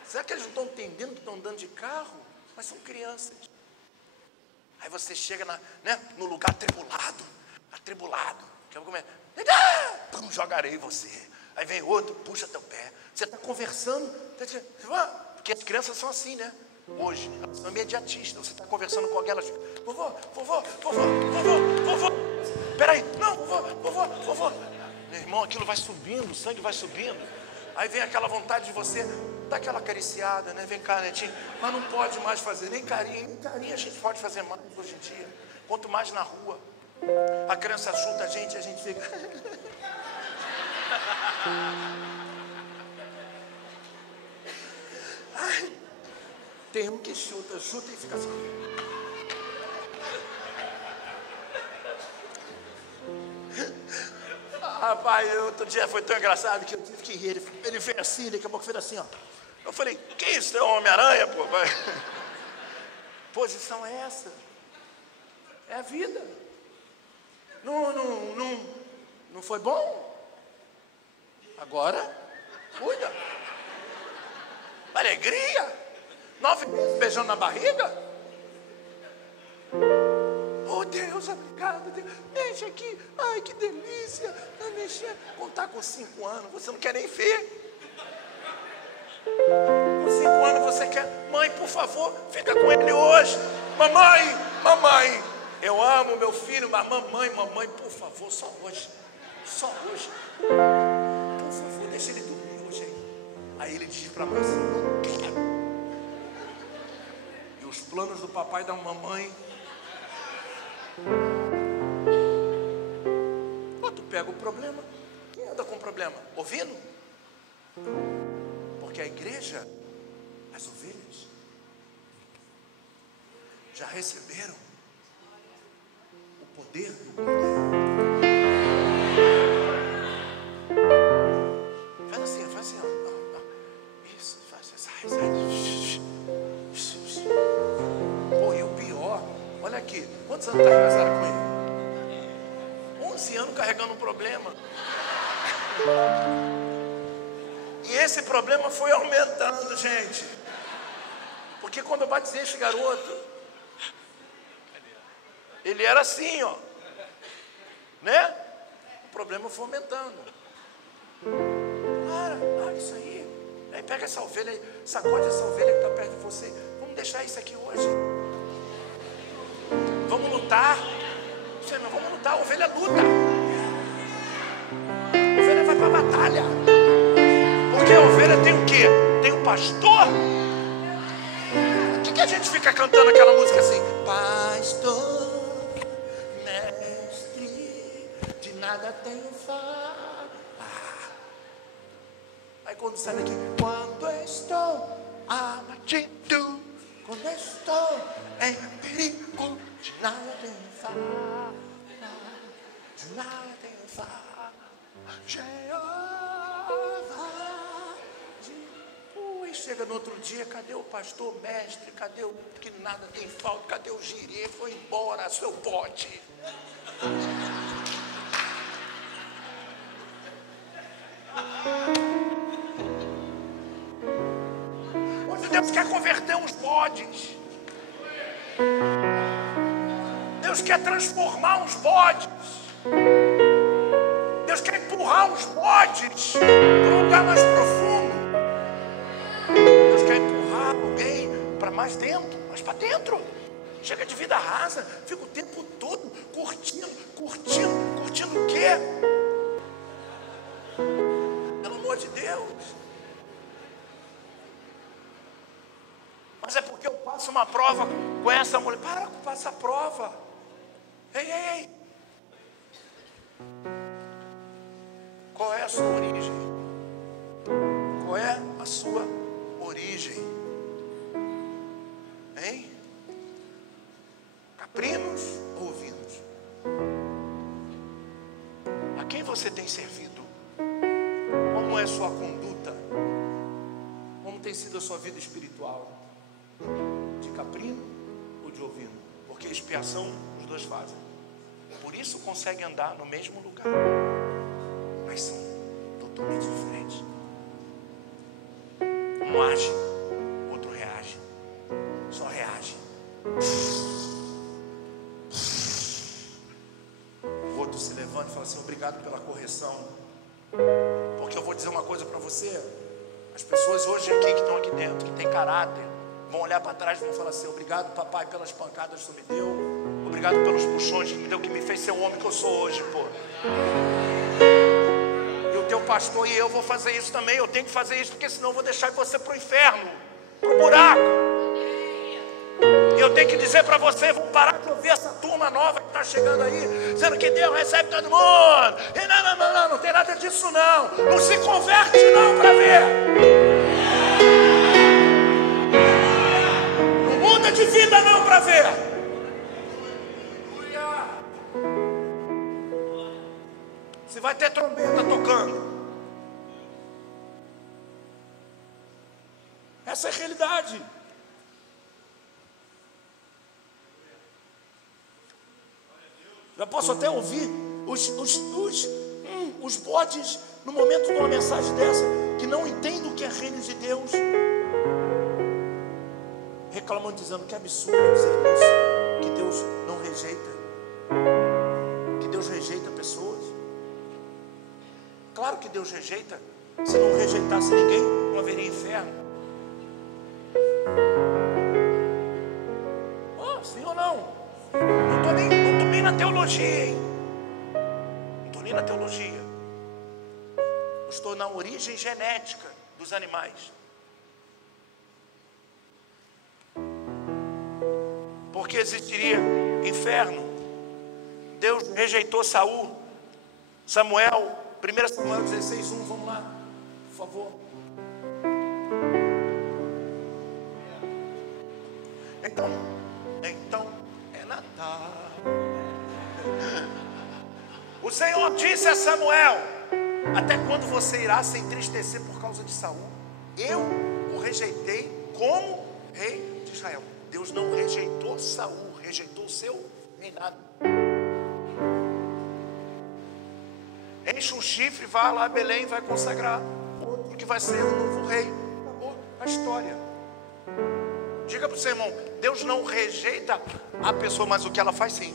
Será que eles não estão entendendo que estão andando de carro? Mas são crianças. Aí você chega no lugar atribulado. Que eu vou comer. Jogarei você. Aí vem outro, puxa teu pé. Você está conversando, porque as crianças são assim, né? Hoje, elas são imediatistas. Você está conversando com alguém, elas ficam, vovô. Peraí, não, vovô. Meu irmão, aquilo vai subindo, o sangue vai subindo. Aí vem aquela vontade de você dar aquela acariciada, né? Vem cá, netinho. Mas não pode mais fazer, nem carinho a gente pode fazer mais hoje em dia. Quanto mais na rua. A criança chuta a gente fica. Ai, tem um que chuta e fica assim. Rapaz, outro dia foi tão engraçado que eu tive que rir. Ele veio assim, daqui a pouco fez assim, ó. Eu falei, que isso? É um Homem-Aranha, pô? Posição é essa? É a vida. Não foi bom? Agora, cuida. Alegria. 9 meses beijando na barriga. Oh Deus, obrigado, Deus. Mexe aqui. Ai, que delícia. Tá mexendo. Contar com 5 anos, você não quer nem ver. Com 5 anos você quer. Mãe, por favor, fica com ele hoje. Mamãe, eu amo meu filho, mas mamãe, por favor, só hoje. Só hoje. Por favor, deixa ele dormir hoje aí. Aí ele diz pra mãe assim, não quero. E os planos do papai e da mamãe. Tu pega o problema. Quem anda com problema? Ouvindo? Porque a igreja, as ovelhas, já receberam o poder do Cordeiro. Faz assim, ó. Isso, sai. Pô, e o pior, olha aqui, quantos anos está casado com ele? 11 anos carregando um problema. E esse problema foi aumentando, gente. Porque quando eu batizei esse garoto, ele era assim, ó. Né? O problema foi aumentando. Para isso aí. Aí pega essa ovelha aí, sacode essa ovelha que está perto de você. Vamos deixar isso aqui hoje. Vamos lutar. Vamos lutar, a ovelha luta. A ovelha vai para a batalha. Porque a ovelha tem o quê? Tem um pastor. O que a gente fica cantando aquela música assim? Pastor, mestre, de nada tenho falta. Aí quando sai daqui, quando estou abatido, quando estou em perigo, de nada tenho falta, de nada tenho falta, Jeová. E chega no outro dia, cadê o pastor mestre? Cadê o que nada tem falta? Cadê o girê? Foi embora, seu pote. Hoje Deus quer converter uns bodes. Deus quer transformar uns bodes. Deus quer empurrar uns bodes para um lugar mais profundo. Deus quer empurrar alguém para mais dentro, mais para dentro. Chega de vida rasa, fica o tempo todo curtindo o quê? Pelo amor de Deus. Mas é porque eu passo uma prova com essa mulher. Para com essa prova. Ei. Qual é a sua origem? Qual é a sua origem? Hein? Caprinos ou ovinos? A quem você tem servido? Como é a sua conduta? Como tem sido a sua vida espiritual? De caprino ou de ovino? Porque expiação os dois fazem. Por isso conseguem andar no mesmo lugar, mas são totalmente diferentes. Um age, o outro reage. Só reage. O outro se levanta e fala assim, obrigado pela correção. Porque eu vou dizer uma coisa para você. As pessoas hoje aqui que estão aqui dentro, que tem caráter, vão olhar para trás e vão falar assim, obrigado papai pelas pancadas que tu me deu. Obrigado pelos puxões que me deu, que me fez ser o homem que eu sou hoje, pô. E o teu pastor e eu vou fazer isso também. Eu tenho que fazer isso, porque senão eu vou deixar você pro inferno, pro buraco. E eu tenho que dizer para você, vou parar de ouvir essa turma nova que está chegando aí, dizendo que Deus recebe todo mundo. E não tem nada disso não. Não se converte não para ver. Não muda de vida não para ver. Se vai ter trombeta tocando. Essa é a realidade. Já posso até ouvir os bodes no momento de uma mensagem dessa, que não entendem o que é reino de Deus, reclamando, dizendo que absurdo dizer isso, que Deus não rejeita, que Deus rejeita pessoas. Claro que Deus rejeita. Se não rejeitasse ninguém, não haveria inferno. Oh, sim ou não? Não estou nem na teologia, hein? Não estou nem na teologia. Eu estou na origem genética dos animais. Porque existiria inferno. Deus rejeitou Saul. Samuel, 1 Samuel 16:1, vamos lá, por favor. Então é Natal. O Senhor disse a Samuel: até quando você irá se entristecer por causa de Saul? Eu o rejeitei como rei de Israel. Deus não rejeitou Saul, rejeitou o seu reinado. Enche um chifre, vai lá a Belém e vai consagrar outro que vai ser o novo rei. Acabou a história. Diga para o seu irmão: Deus não rejeita a pessoa, mas o que ela faz sim.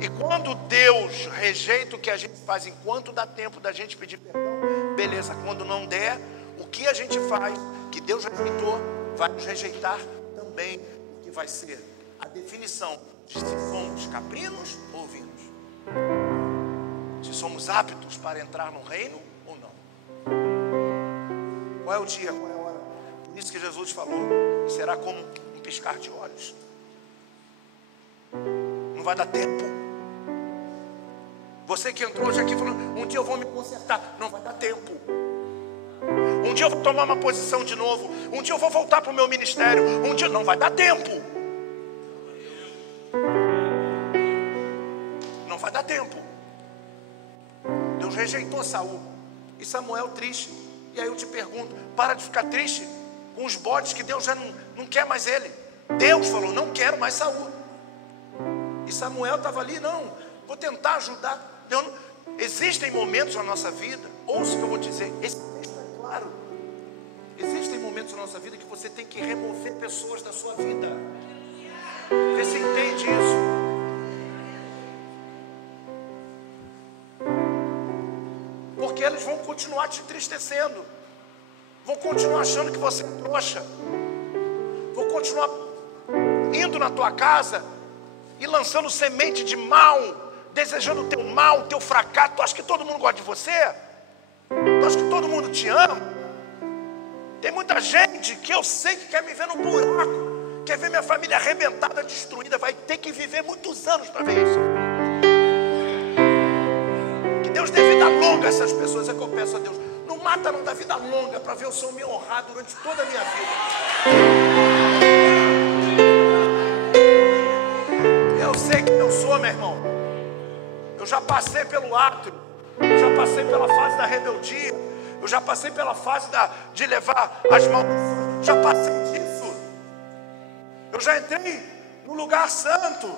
E quando Deus rejeita o que a gente faz enquanto dá tempo da gente pedir perdão, beleza. Quando não der, o que a gente faz, que Deus rejeitou, vai nos rejeitar também, que vai ser a definição de se fomos caprinos ou ovinos, se somos aptos para entrar no reino ou não. Qual é o dia, qual é a hora? Por isso que Jesus falou: será como um piscar de olhos. Não vai dar tempo. Você que entrou hoje aqui falando: um dia eu vou me consertar. Não vai dar tempo. Um dia eu vou tomar uma posição de novo. Um dia eu vou voltar para o meu ministério. Um dia não vai dar tempo. Não vai dar tempo. Deus rejeitou Saul e Samuel triste. E aí eu te pergunto: para de ficar triste com os bodes que Deus já não quer mais ele. Deus falou: não quero mais Saul. E Samuel estava ali: não, vou tentar ajudar. Deus não... Existem momentos na nossa vida, ouça o que eu vou dizer, esse texto é claro. Existem momentos na nossa vida que você tem que remover pessoas da sua vida. Vê se entende isso. Porque eles vão continuar te entristecendo, vão continuar achando que você é trouxa, vão continuar indo na tua casa e lançando semente de mal, desejando o teu mal, o teu fracasso. Tu acha que todo mundo gosta de você? Tu acha que todo mundo te ama? Tem muita gente que eu sei que quer me ver no buraco, quer ver minha família arrebentada, destruída. Vai ter que viver muitos anos para ver isso. Que Deus dê vida longa a essas pessoas. É que eu peço a Deus: não mata, não dá vida longa, para ver o Senhor me honrar durante toda a minha vida. Eu sei que eu sou, meu irmão. Eu já passei pelo átrio, eu já passei pela fase da rebeldia, eu já passei pela fase de levar as mãos, já passei disso. Eu já entrei no lugar santo,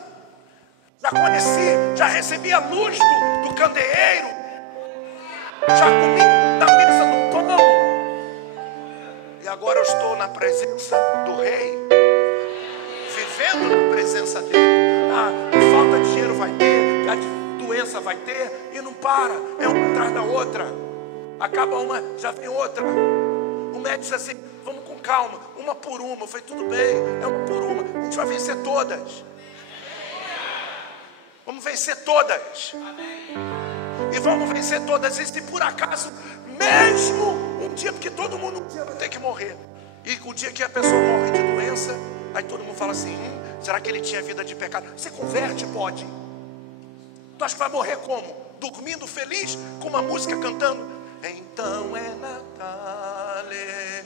já conheci, já recebi a luz do candeeiro, já comi da mesa do pão, e agora eu estou na presença do Rei, vivendo na presença dele. Falta de dinheiro vai ter, a doença vai ter, e não para, é uma atrás da outra. Acaba uma, já vem outra. O médico disse assim: vamos com calma, uma por uma. Eu falei: tudo bem, é uma por uma, a gente vai vencer todas. Vamos vencer todas. E vamos vencer todas. E se por acaso, mesmo um dia, porque todo mundo um dia vai ter que morrer, e o dia que a pessoa morre de doença, aí todo mundo fala assim: será que ele tinha vida de pecado? Você converte? Pode. Tu acha que vai morrer como? Dormindo feliz, com uma música cantando: então é Natal, aleluia.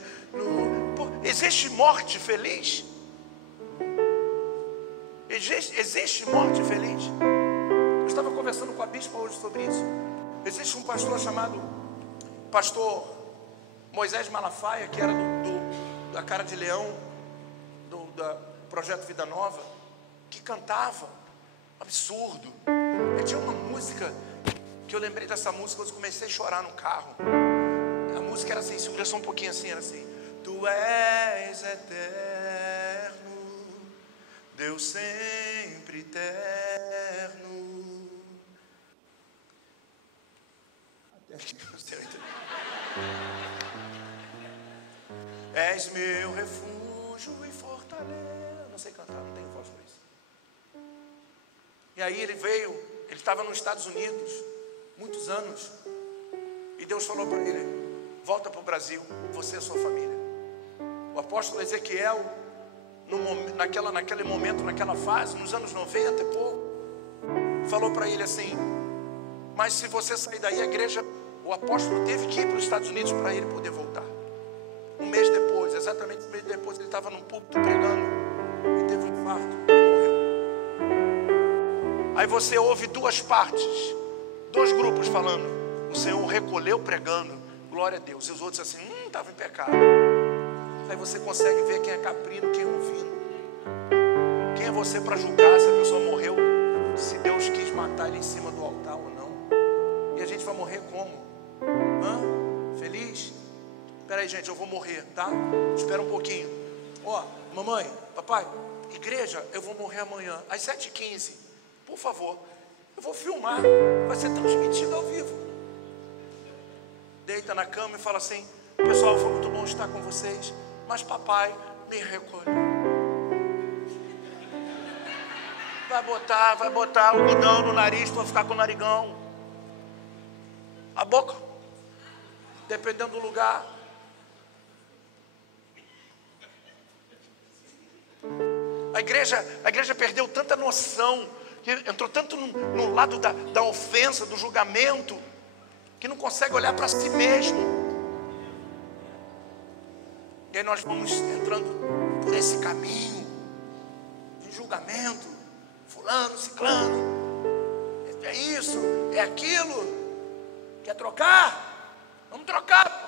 Existe morte feliz? Existe morte feliz? Eu estava conversando com a bispa hoje sobre isso. Existe um pastor chamado Pastor Moisés Malafaia, que era da Cara de Leão, do Projeto Vida Nova, que cantava, absurdo. E tinha uma música, que eu lembrei dessa música, quando eu comecei a chorar no carro. A música era assim, segura só um pouquinho assim, era assim: Tu és eterno, Deus sempre eterno. Até aqui você vai entender. És meu refúgio e fortaleza. Não sei cantar, não tenho voz para isso. E aí ele veio, ele estava nos Estados Unidos, muitos anos, e Deus falou para ele: volta para o Brasil, você e a sua família. O apóstolo Ezequiel, naquele momento, naquela fase, nos anos 90 e pouco, falou para ele assim: mas se você sair daí, a igreja, o apóstolo teve que ir para os Estados Unidos para ele poder voltar. Um mês depois, exatamente um mês depois, ele estava num púlpito pregando e teve um infarto e morreu. Aí você ouve duas partes, dois grupos falando: o Senhor recolheu pregando, glória a Deus. E os outros assim: estava em pecado. Aí você consegue ver quem é caprino, quem é ouvindo. Quem é você para julgar se a pessoa morreu, se Deus quis matar ele em cima do altar ou não? E a gente vai morrer como? Feliz? Espera aí, gente, eu vou morrer, tá? Espera um pouquinho. Ó, mamãe, papai, igreja, eu vou morrer amanhã, às 7h15. Por favor, eu vou filmar, vai ser transmitido ao vivo. Deita na cama e fala assim: pessoal, foi muito bom estar com vocês, mas papai me recolheu. Vai botar algodão no nariz, tu vai ficar com o narigão. A boca, dependendo do lugar. A igreja perdeu tanta noção, que entrou tanto no lado da ofensa, do julgamento, que não consegue olhar para si mesmo. E aí nós vamos entrando por esse caminho de julgamento. Fulano, ciclano, é isso, é aquilo. Quer trocar? Vamos trocar.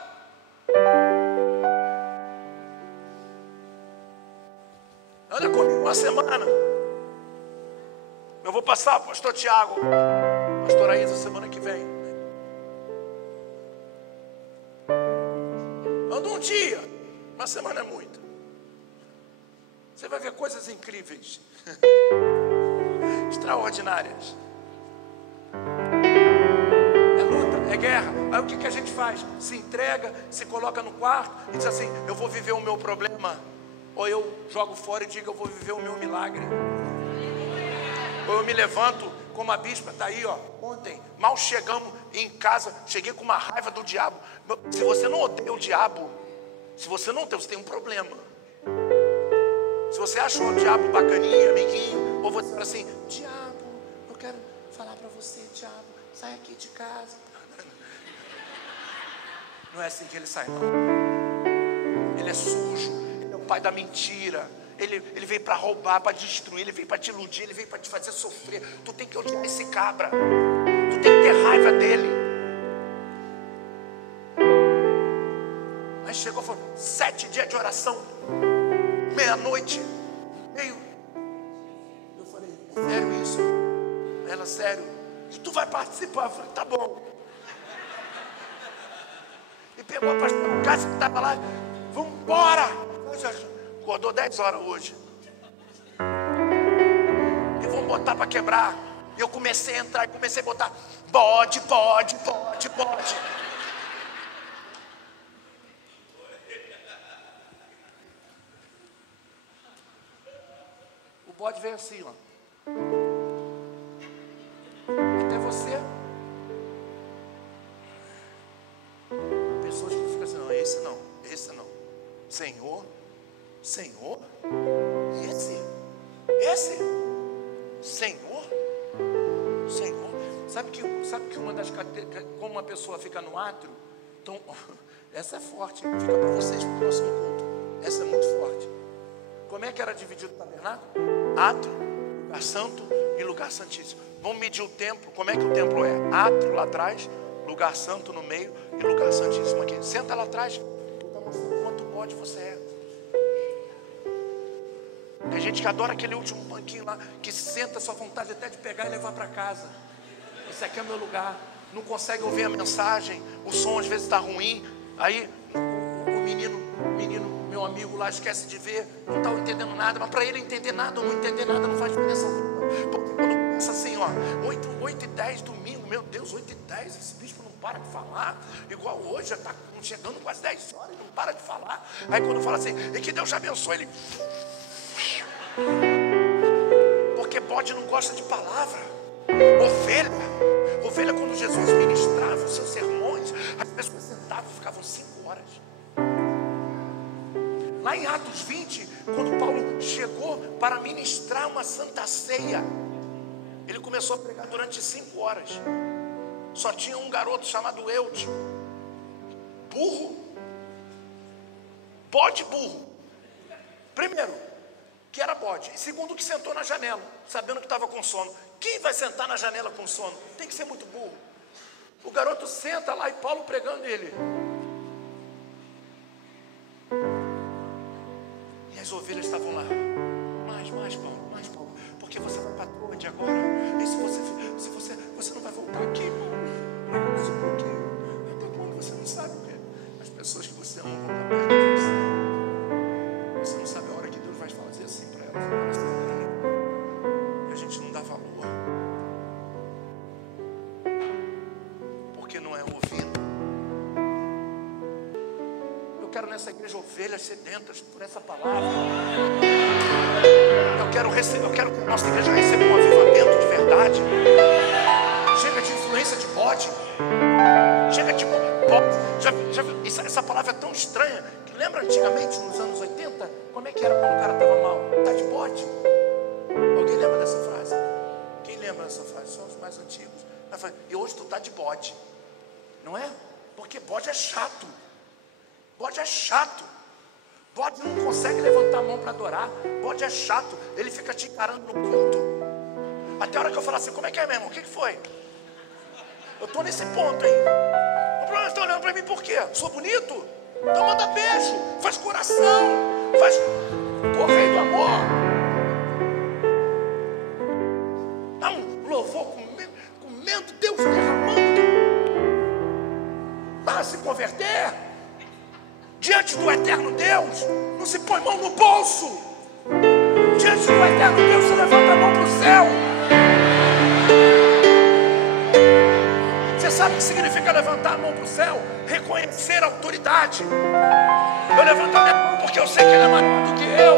Anda comigo uma semana. Eu vou passar, pastor Tiago, pastor Isa, semana que vem. Anda um dia, uma semana é muito. Você vai ver coisas incríveis. Extraordinárias. É luta, é guerra. Aí o que a gente faz? Se entrega, se coloca no quarto e diz assim: eu vou viver o meu problema. Ou eu jogo fora e digo: eu vou viver o meu milagre. Ou eu me levanto, como a bispa está aí, ó. Ontem, mal chegamos em casa, cheguei com uma raiva do diabo. Se você não odeia o diabo, se você não tem, você tem um problema. Se você achou o diabo bacaninha, amiguinho, ou você fala assim: diabo, eu quero falar para você, diabo, sai aqui de casa. Não é assim que ele sai, não. Ele é sujo, ele é o pai da mentira. Ele veio para roubar, para destruir, ele veio para te iludir, ele veio para te fazer sofrer. Tu tem que odiar esse cabra, tu tem que ter raiva dele. Aí chegou e falou: 7 dias de oração, meia-noite, meio. Eu falei: é sério isso? Ela: sério. E tu vai participar? Eu falei: tá bom. E pegou a pastora Cássia que estava lá: vamos embora. Acordou 10 horas hoje. E vamos botar para quebrar. E eu comecei a entrar e comecei a botar: bode. O bode veio assim, ó. Até você. Pessoas que ficam assim: não, esse não. Senhor. Esse. Senhor. Sabe que uma das características, como uma pessoa fica no átrio, então, essa é forte, fica para vocês no próximo culto. Essa é muito forte. Como é que era dividido o tabernáculo? Átrio, lugar santo e lugar santíssimo. Vamos medir o templo. Como é que o templo é? Átrio lá atrás, lugar santo no meio e lugar santíssimo aqui. Senta lá atrás, quanto bode você é. Tem gente que adora aquele último banquinho lá, que senta, sua vontade até de pegar e levar para casa. Esse aqui é o meu lugar. Não consegue ouvir a mensagem, o som às vezes está ruim. Aí o menino, meu amigo lá, esquece de ver, não está entendendo nada. Mas para ele entender nada ou não entender nada não faz diferença nenhuma. Porque quando começa assim, ó, 8h10 domingo, meu Deus, 8h10, esse bispo não para de falar. Igual hoje, já está chegando quase 10 horas e não para de falar. Aí quando fala assim, e que Deus te abençoe, ele... Porque bode não gosta de palavra. Ovelha, quando Jesus ministrava os seus sermões, as pessoas sentavam e ficavam 5 horas. Lá em Atos 20, quando Paulo chegou para ministrar uma santa ceia, ele começou a pregar durante 5 horas. Só tinha um garoto chamado Eutico, burro, bode burro. Primeiro, que era bode. E segundo, que sentou na janela, sabendo que estava com sono. Quem vai sentar na janela com sono? Tem que ser muito burro. O garoto senta lá e Paulo pregando ele. E as ovelhas estavam lá. Mais Paulo. Porque você vai para onde agora? E se você não vai voltar aqui, irmão? Mais um pouquinho. Até quando você não sabe o que? As pessoas que você ama vão estar perto de você. Você não sabe a hora que Deus vai fazer assim para elas. E a gente não dá valor. Porque não é ouvindo. Eu quero nessa igreja ovelhas sedentas por essa palavra. Eu quero que a nossa igreja receba um avivamento de verdade. Chega de influência de bode. Chega de bode. Essa palavra é tão estranha. Lembra antigamente, nos anos 80, como é que era quando o cara estava mal? Tá de bode. Alguém lembra dessa frase? Quem lembra dessa frase? São os mais antigos. E hoje tu tá de bode. Não é? Porque bode é chato. Bode é chato. Bode não consegue levantar a mão para adorar. Bode é chato. Ele fica te encarando no culto. Até a hora que eu falar assim, como é que é mesmo? O que foi? Eu tô nesse ponto, hein? O problema está olhando para mim por quê? Sou bonito? Então manda beijo, faz coração, faz correio do amor. Dá um louvor comendo, Deus derramando. Para se converter diante do eterno Deus. Não se põe mão no bolso. Diante do eterno Deus, você levanta a mão para o céu. Você sabe o que significa levantar a mão para o céu? Reconhecer a autoridade. Eu levanto a minha mão porque eu sei que Ele é maior do que eu.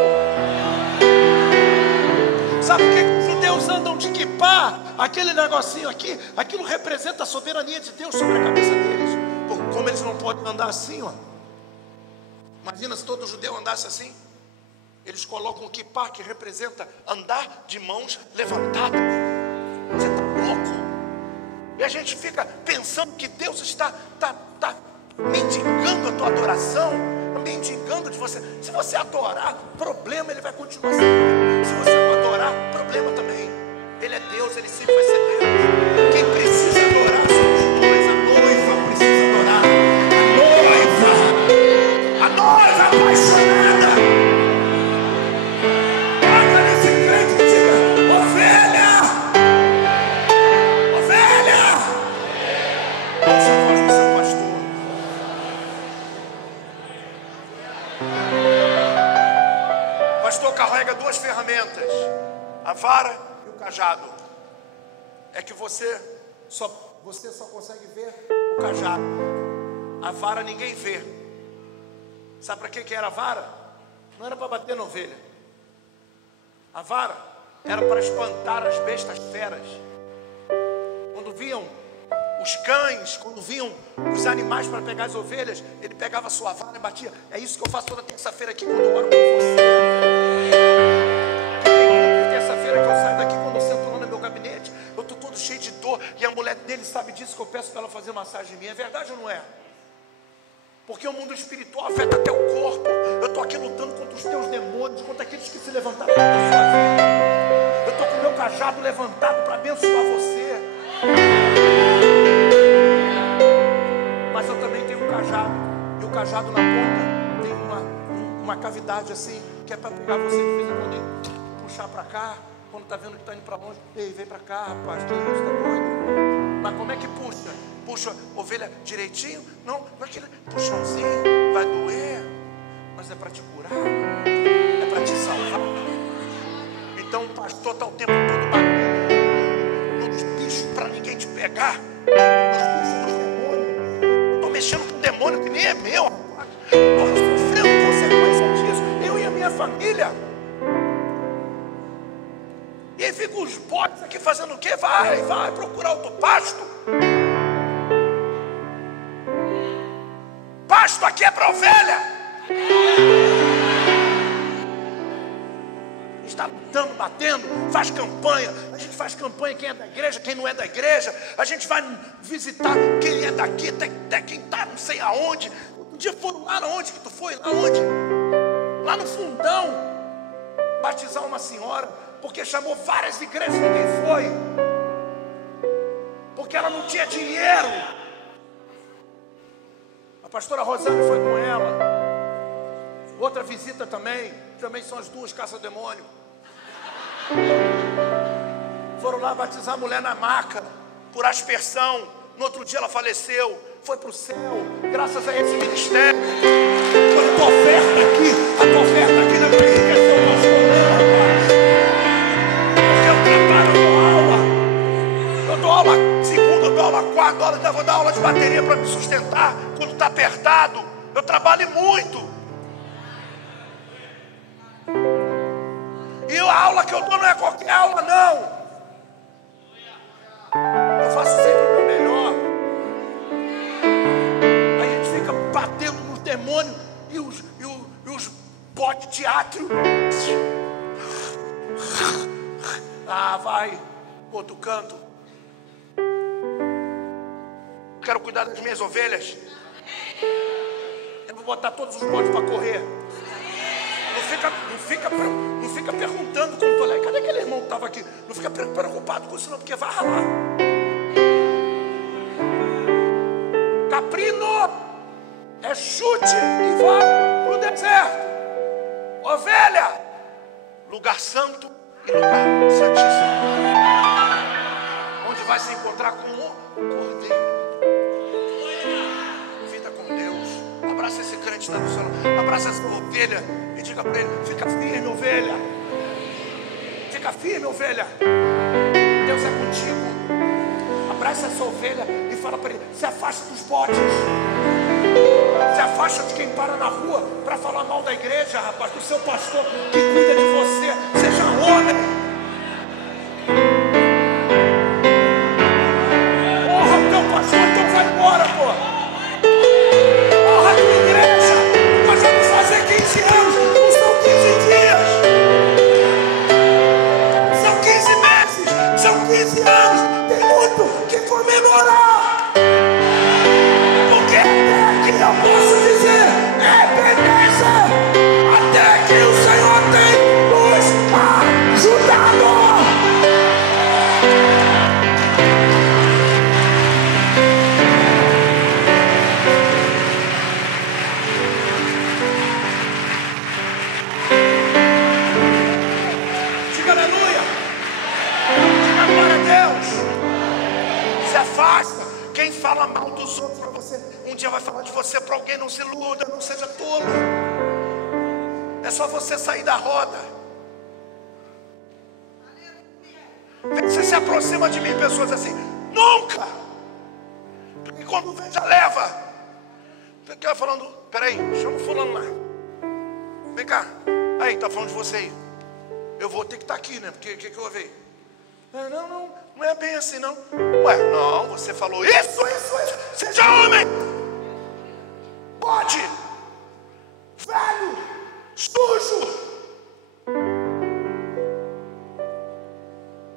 Sabe por que os judeus andam de kippá? Aquele negocinho aqui, aquilo representa a soberania de Deus sobre a cabeça deles. Como eles não podem andar assim, ó. Imagina se todo judeu andasse assim. Eles colocam o kippá, que representa andar de mãos levantadas. Você está louco? E a gente fica pensando que Deus está mendigando a tua adoração, mendigando de você. Se você adorar, problema Ele vai continuar sendo. Se você não adorar, problema também. Ele é Deus, Ele sempre vai ser Deus. Quem precisa adorar somos nós. A noiva precisa adorar. A noiva apaixonada. Toca nesse crente e diga: ovelha! Ouça a voz do seu pastor. O pastor carrega 2 ferramentas: a vara e o cajado. É que você só consegue ver o cajado. A vara ninguém vê. Sabe para que era a vara? Não era para bater na ovelha. A vara era para espantar as bestas feras. Quando viam os cães, quando vinham os animais para pegar as ovelhas, ele pegava a sua vara e batia. É isso que eu faço toda terça-feira aqui quando eu oro com você. Terça-feira que eu saio daqui, quando eu sento lá no meu gabinete, eu estou todo cheio de dor, e a mulher dele sabe disso, que eu peço para ela fazer massagem em mim. É verdade ou não é? Porque o mundo espiritual afeta até o corpo. Eu estou aqui lutando contra os teus demônios, contra aqueles que se levantaram contra a sua vida. Eu estou com o meu cajado levantado para abençoar você. Mas eu também tenho um cajado. E o cajado na ponta tem uma cavidade assim. que é para pegar você de vez em quando e puxar para cá, quando está vendo que está indo para longe. Ei, vem para cá, rapaz, que isso, está doido? Mas como é que puxa? Puxa a ovelha direitinho? Não, aquele puxãozinho, vai doer, mas é para te curar, é para te salvar. Então o pastor está o tempo todo batendo nos bichos para ninguém te pegar, nos bichos dos demônios. Estou mexendo com um demônio que nem é meu, rapaz. Estou sofrendo consequência disso, eu e a minha família. E aí ficam os bodes aqui fazendo o quê? Vai procurar outro pasto. Pasto aqui é para ovelha. Está lutando, batendo, faz campanha. A gente faz campanha, quem é da igreja, quem não é da igreja. A gente vai visitar quem é daqui, até quem está não sei aonde. Um dia foram lá onde que tu foi? Lá onde? Lá no fundão, batizar uma senhora, porque chamou várias igrejas e ninguém foi, porque ela não tinha dinheiro. A pastora Rosane foi com ela. Outra visita também são as duas caça-demônio. Foram lá batizar a mulher na maca, por aspersão. No outro dia ela faleceu, foi para o céu, graças a esse ministério. A tua oferta aqui não é para enriquecer o pastor, não, rapaz. Porque eu trabalho, eu dou aula segunda, eu dou aula quarta, eu vou dar aula de bateria para me sustentar quando está apertado. Eu trabalho muito. E a aula que eu dou não é qualquer aula, não. Eu faço sempre o meu melhor. A gente fica batendo nos demônios e os botes de teatro. Vai, outro canto. Quero cuidar das minhas ovelhas. Eu vou botar todos os botes para correr. Não fica perguntando quando estou lá. Cadê aquele irmão que estava aqui? Não fica preocupado com isso não, porque vai ralar. Caprino é chute e vai para o deserto. Ovelha, lugar santo e lugar santíssimo, onde vai se encontrar com o Cordeiro. Vida com Deus. Abraça esse crente que está no céu. Abraça essa ovelha e diga para ele: fica firme, ovelha. Fica firme, ovelha. Deus é contigo. Abraça essa ovelha e fala para ele: se afasta dos botes. Se afasta de quem para na rua para falar mal da igreja, rapaz, do seu pastor que cuida de você. Seja homem. Honra o teu pastor, então vai embora, pô. Honra a tua igreja. Nós vamos fazer 15 anos, não são 15 dias. São 15 meses, são 15 anos. Tem muito que comemorar. Porque até aqui eu posso dizer: Ebenezer, até que o Senhor tem nos ajudado. Diga aleluia. Diga glória a Deus. Se afasta. Quem fala mal dos outros para você, um dia vai falar de você para alguém. Não se iluda, não seja tolo. É só você sair da roda. Você se aproxima de mim, pessoas assim: nunca. Porque quando vem já leva. Fica falando: peraí, chama o fulano lá. Vem cá. Aí, tá falando de você aí. Eu vou ter que estar aqui, né? Porque o que eu ouvi? Não é bem assim, não. Ué, não, você falou isso. Seja homem. Pode. Velho. Sujo.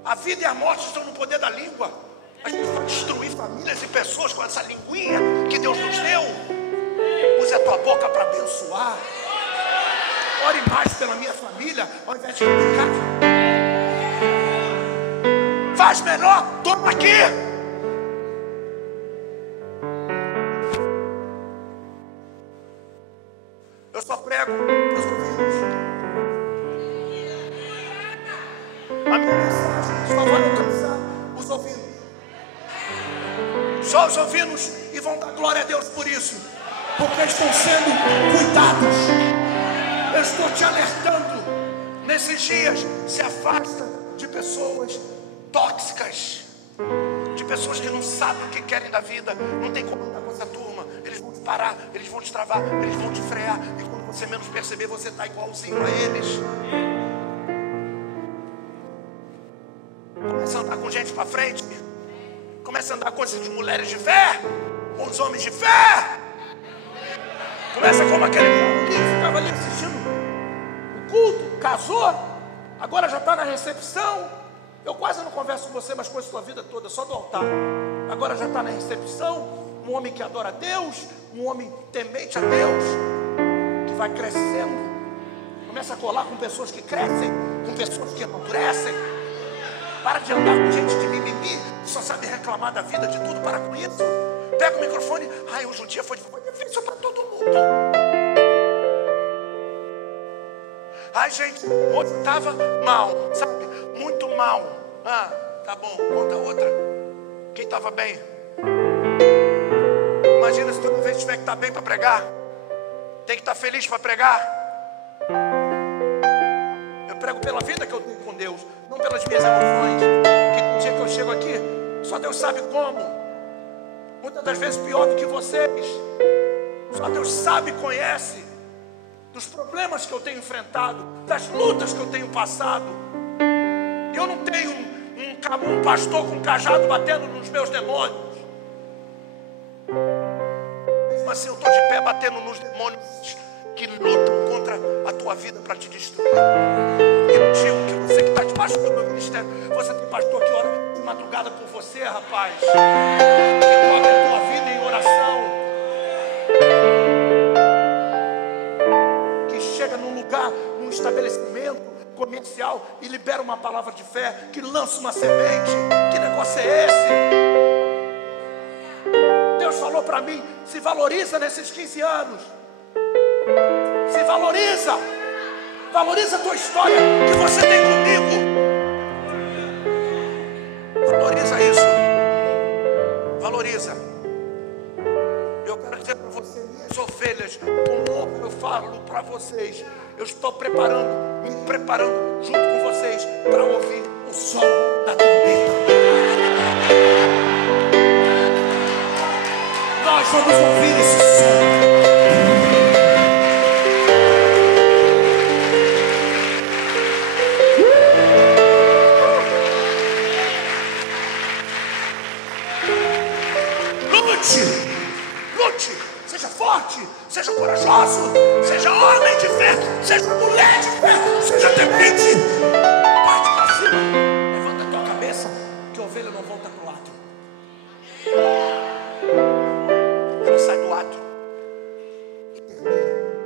A vida e a morte estão no poder da língua. A gente vai destruir famílias e pessoas com essa linguinha que Deus nos deu. Use a tua boca para abençoar. Ore mais pela minha família ao invés de criticar. Faz melhor, toma aqui. Eu só prego para os ouvidos. Só os ovinos e vão dar glória a Deus por isso, porque estão sendo cuidados. Eu estou te alertando. Nesses dias, se afasta de pessoas tóxicas, de pessoas que não sabem o que querem da vida. Não tem como andar com essa turma. Eles vão te parar, eles vão te travar, eles vão te frear, e quando você menos perceber, você está igualzinho a eles. Começa a andar com gente para frente. Começa a andar com essas mulheres de fé, com os homens de fé. Começa como aquele que ficava ali assistindo o culto, casou, agora já está na recepção. Eu quase não converso com você, mas conheço a sua vida toda, só do altar. Agora já está na recepção, um homem que adora a Deus, um homem temente a Deus, que vai crescendo. Começa a colar com pessoas que crescem, com pessoas que amadurecem. Para de andar com gente de mimimi, que só sabe reclamar da vida, de tudo. Para com isso. Pega o microfone. Ai, hoje o dia foi difícil para todo mundo. Ai, gente, hoje estava mal, sabe? Muito mal. Ah, tá bom, conta outra. Quem estava bem? Imagina se toda vez tiver que estar bem para pregar. Tem que estar feliz para pregar. Eu prego pela vida que eu tenho com Deus, não pelas minhas emoções. Que no dia que eu chego aqui, só Deus sabe como. Muitas das vezes pior do que vocês. Só Deus sabe e conhece dos problemas que eu tenho enfrentado, das lutas que eu tenho passado. Eu não tenho um pastor com um cajado batendo nos meus demônios. Mesmo assim eu estou de pé batendo nos demônios que lutam contra a tua vida para te destruir. Eu digo que você que está debaixo do meu ministério, você tem pastor que ora de madrugada por você, rapaz, que coloca a tua vida em oração, que chega num lugar, num estabelecimento comercial e libera uma palavra de fé, que lança uma semente. Que negócio é esse? Deus falou para mim: se valoriza nesses 15 anos. Se valoriza. Valoriza a tua história que você tem comigo. Valoriza isso. Valoriza. Eu quero dizer para você, minhas ovelhas, como eu falo para vocês, eu estou me preparando junto com vocês para ouvir o som da trombeta. Nós vamos ouvir esse som. Lute, seja forte, seja corajoso, seja homem de fé, seja mulher de fé, seja temente. Parte para cima, levanta a tua cabeça, que a ovelha não volta para o átrio. Ela sai do átrio e termina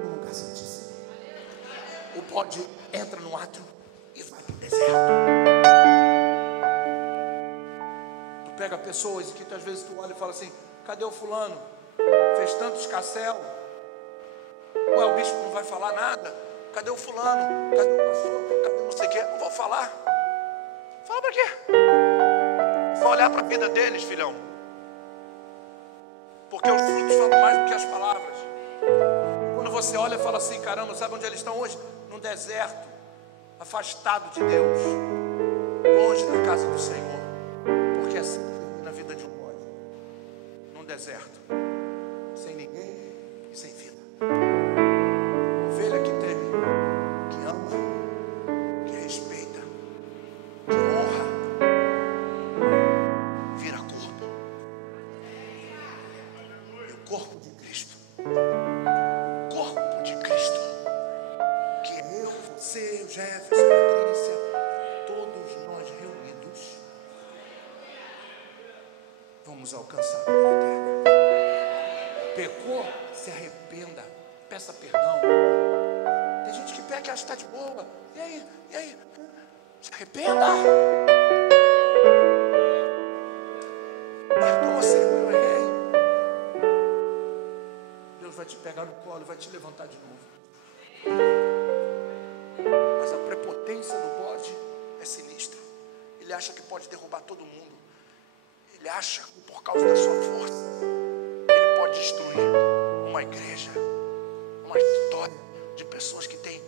no lugar santíssimo. O bode entra no átrio e vai para o deserto. Tu pega pessoas que às vezes tu olha e fala assim: cadê o fulano? Fez tanto escarcéu. Ué, o bispo não vai falar nada. Cadê o fulano? Cadê o pastor? Cadê não sei o quê? Não vou falar. Fala pra quê? Só olhar para a vida deles, filhão. Porque os frutos falam mais do que as palavras. Quando você olha e fala assim: caramba, sabe onde eles estão hoje? Num deserto, afastado de Deus, longe da casa do Senhor. Porque assim na vida de um bode, num deserto, sem ninguém e sem vida. Ovelha que teme, que ama, que respeita, que honra, vira corpo. E o corpo de Cristo, que é eu, você, o Jefferson, a Patrícia, todos nós reunidos, vamos alcançar a vida eterna. Pecou, se arrependa, peça perdão. Tem gente que peca e acha que está de boa. E aí? Se arrependa. Perdoa, Senhor, eu errei. Deus vai te pegar no colo e vai te levantar de novo. Mas a prepotência do bode é sinistra. Ele acha que pode derrubar todo mundo. Ele acha que por causa da sua força ele pode destruir uma igreja, uma história de pessoas que têm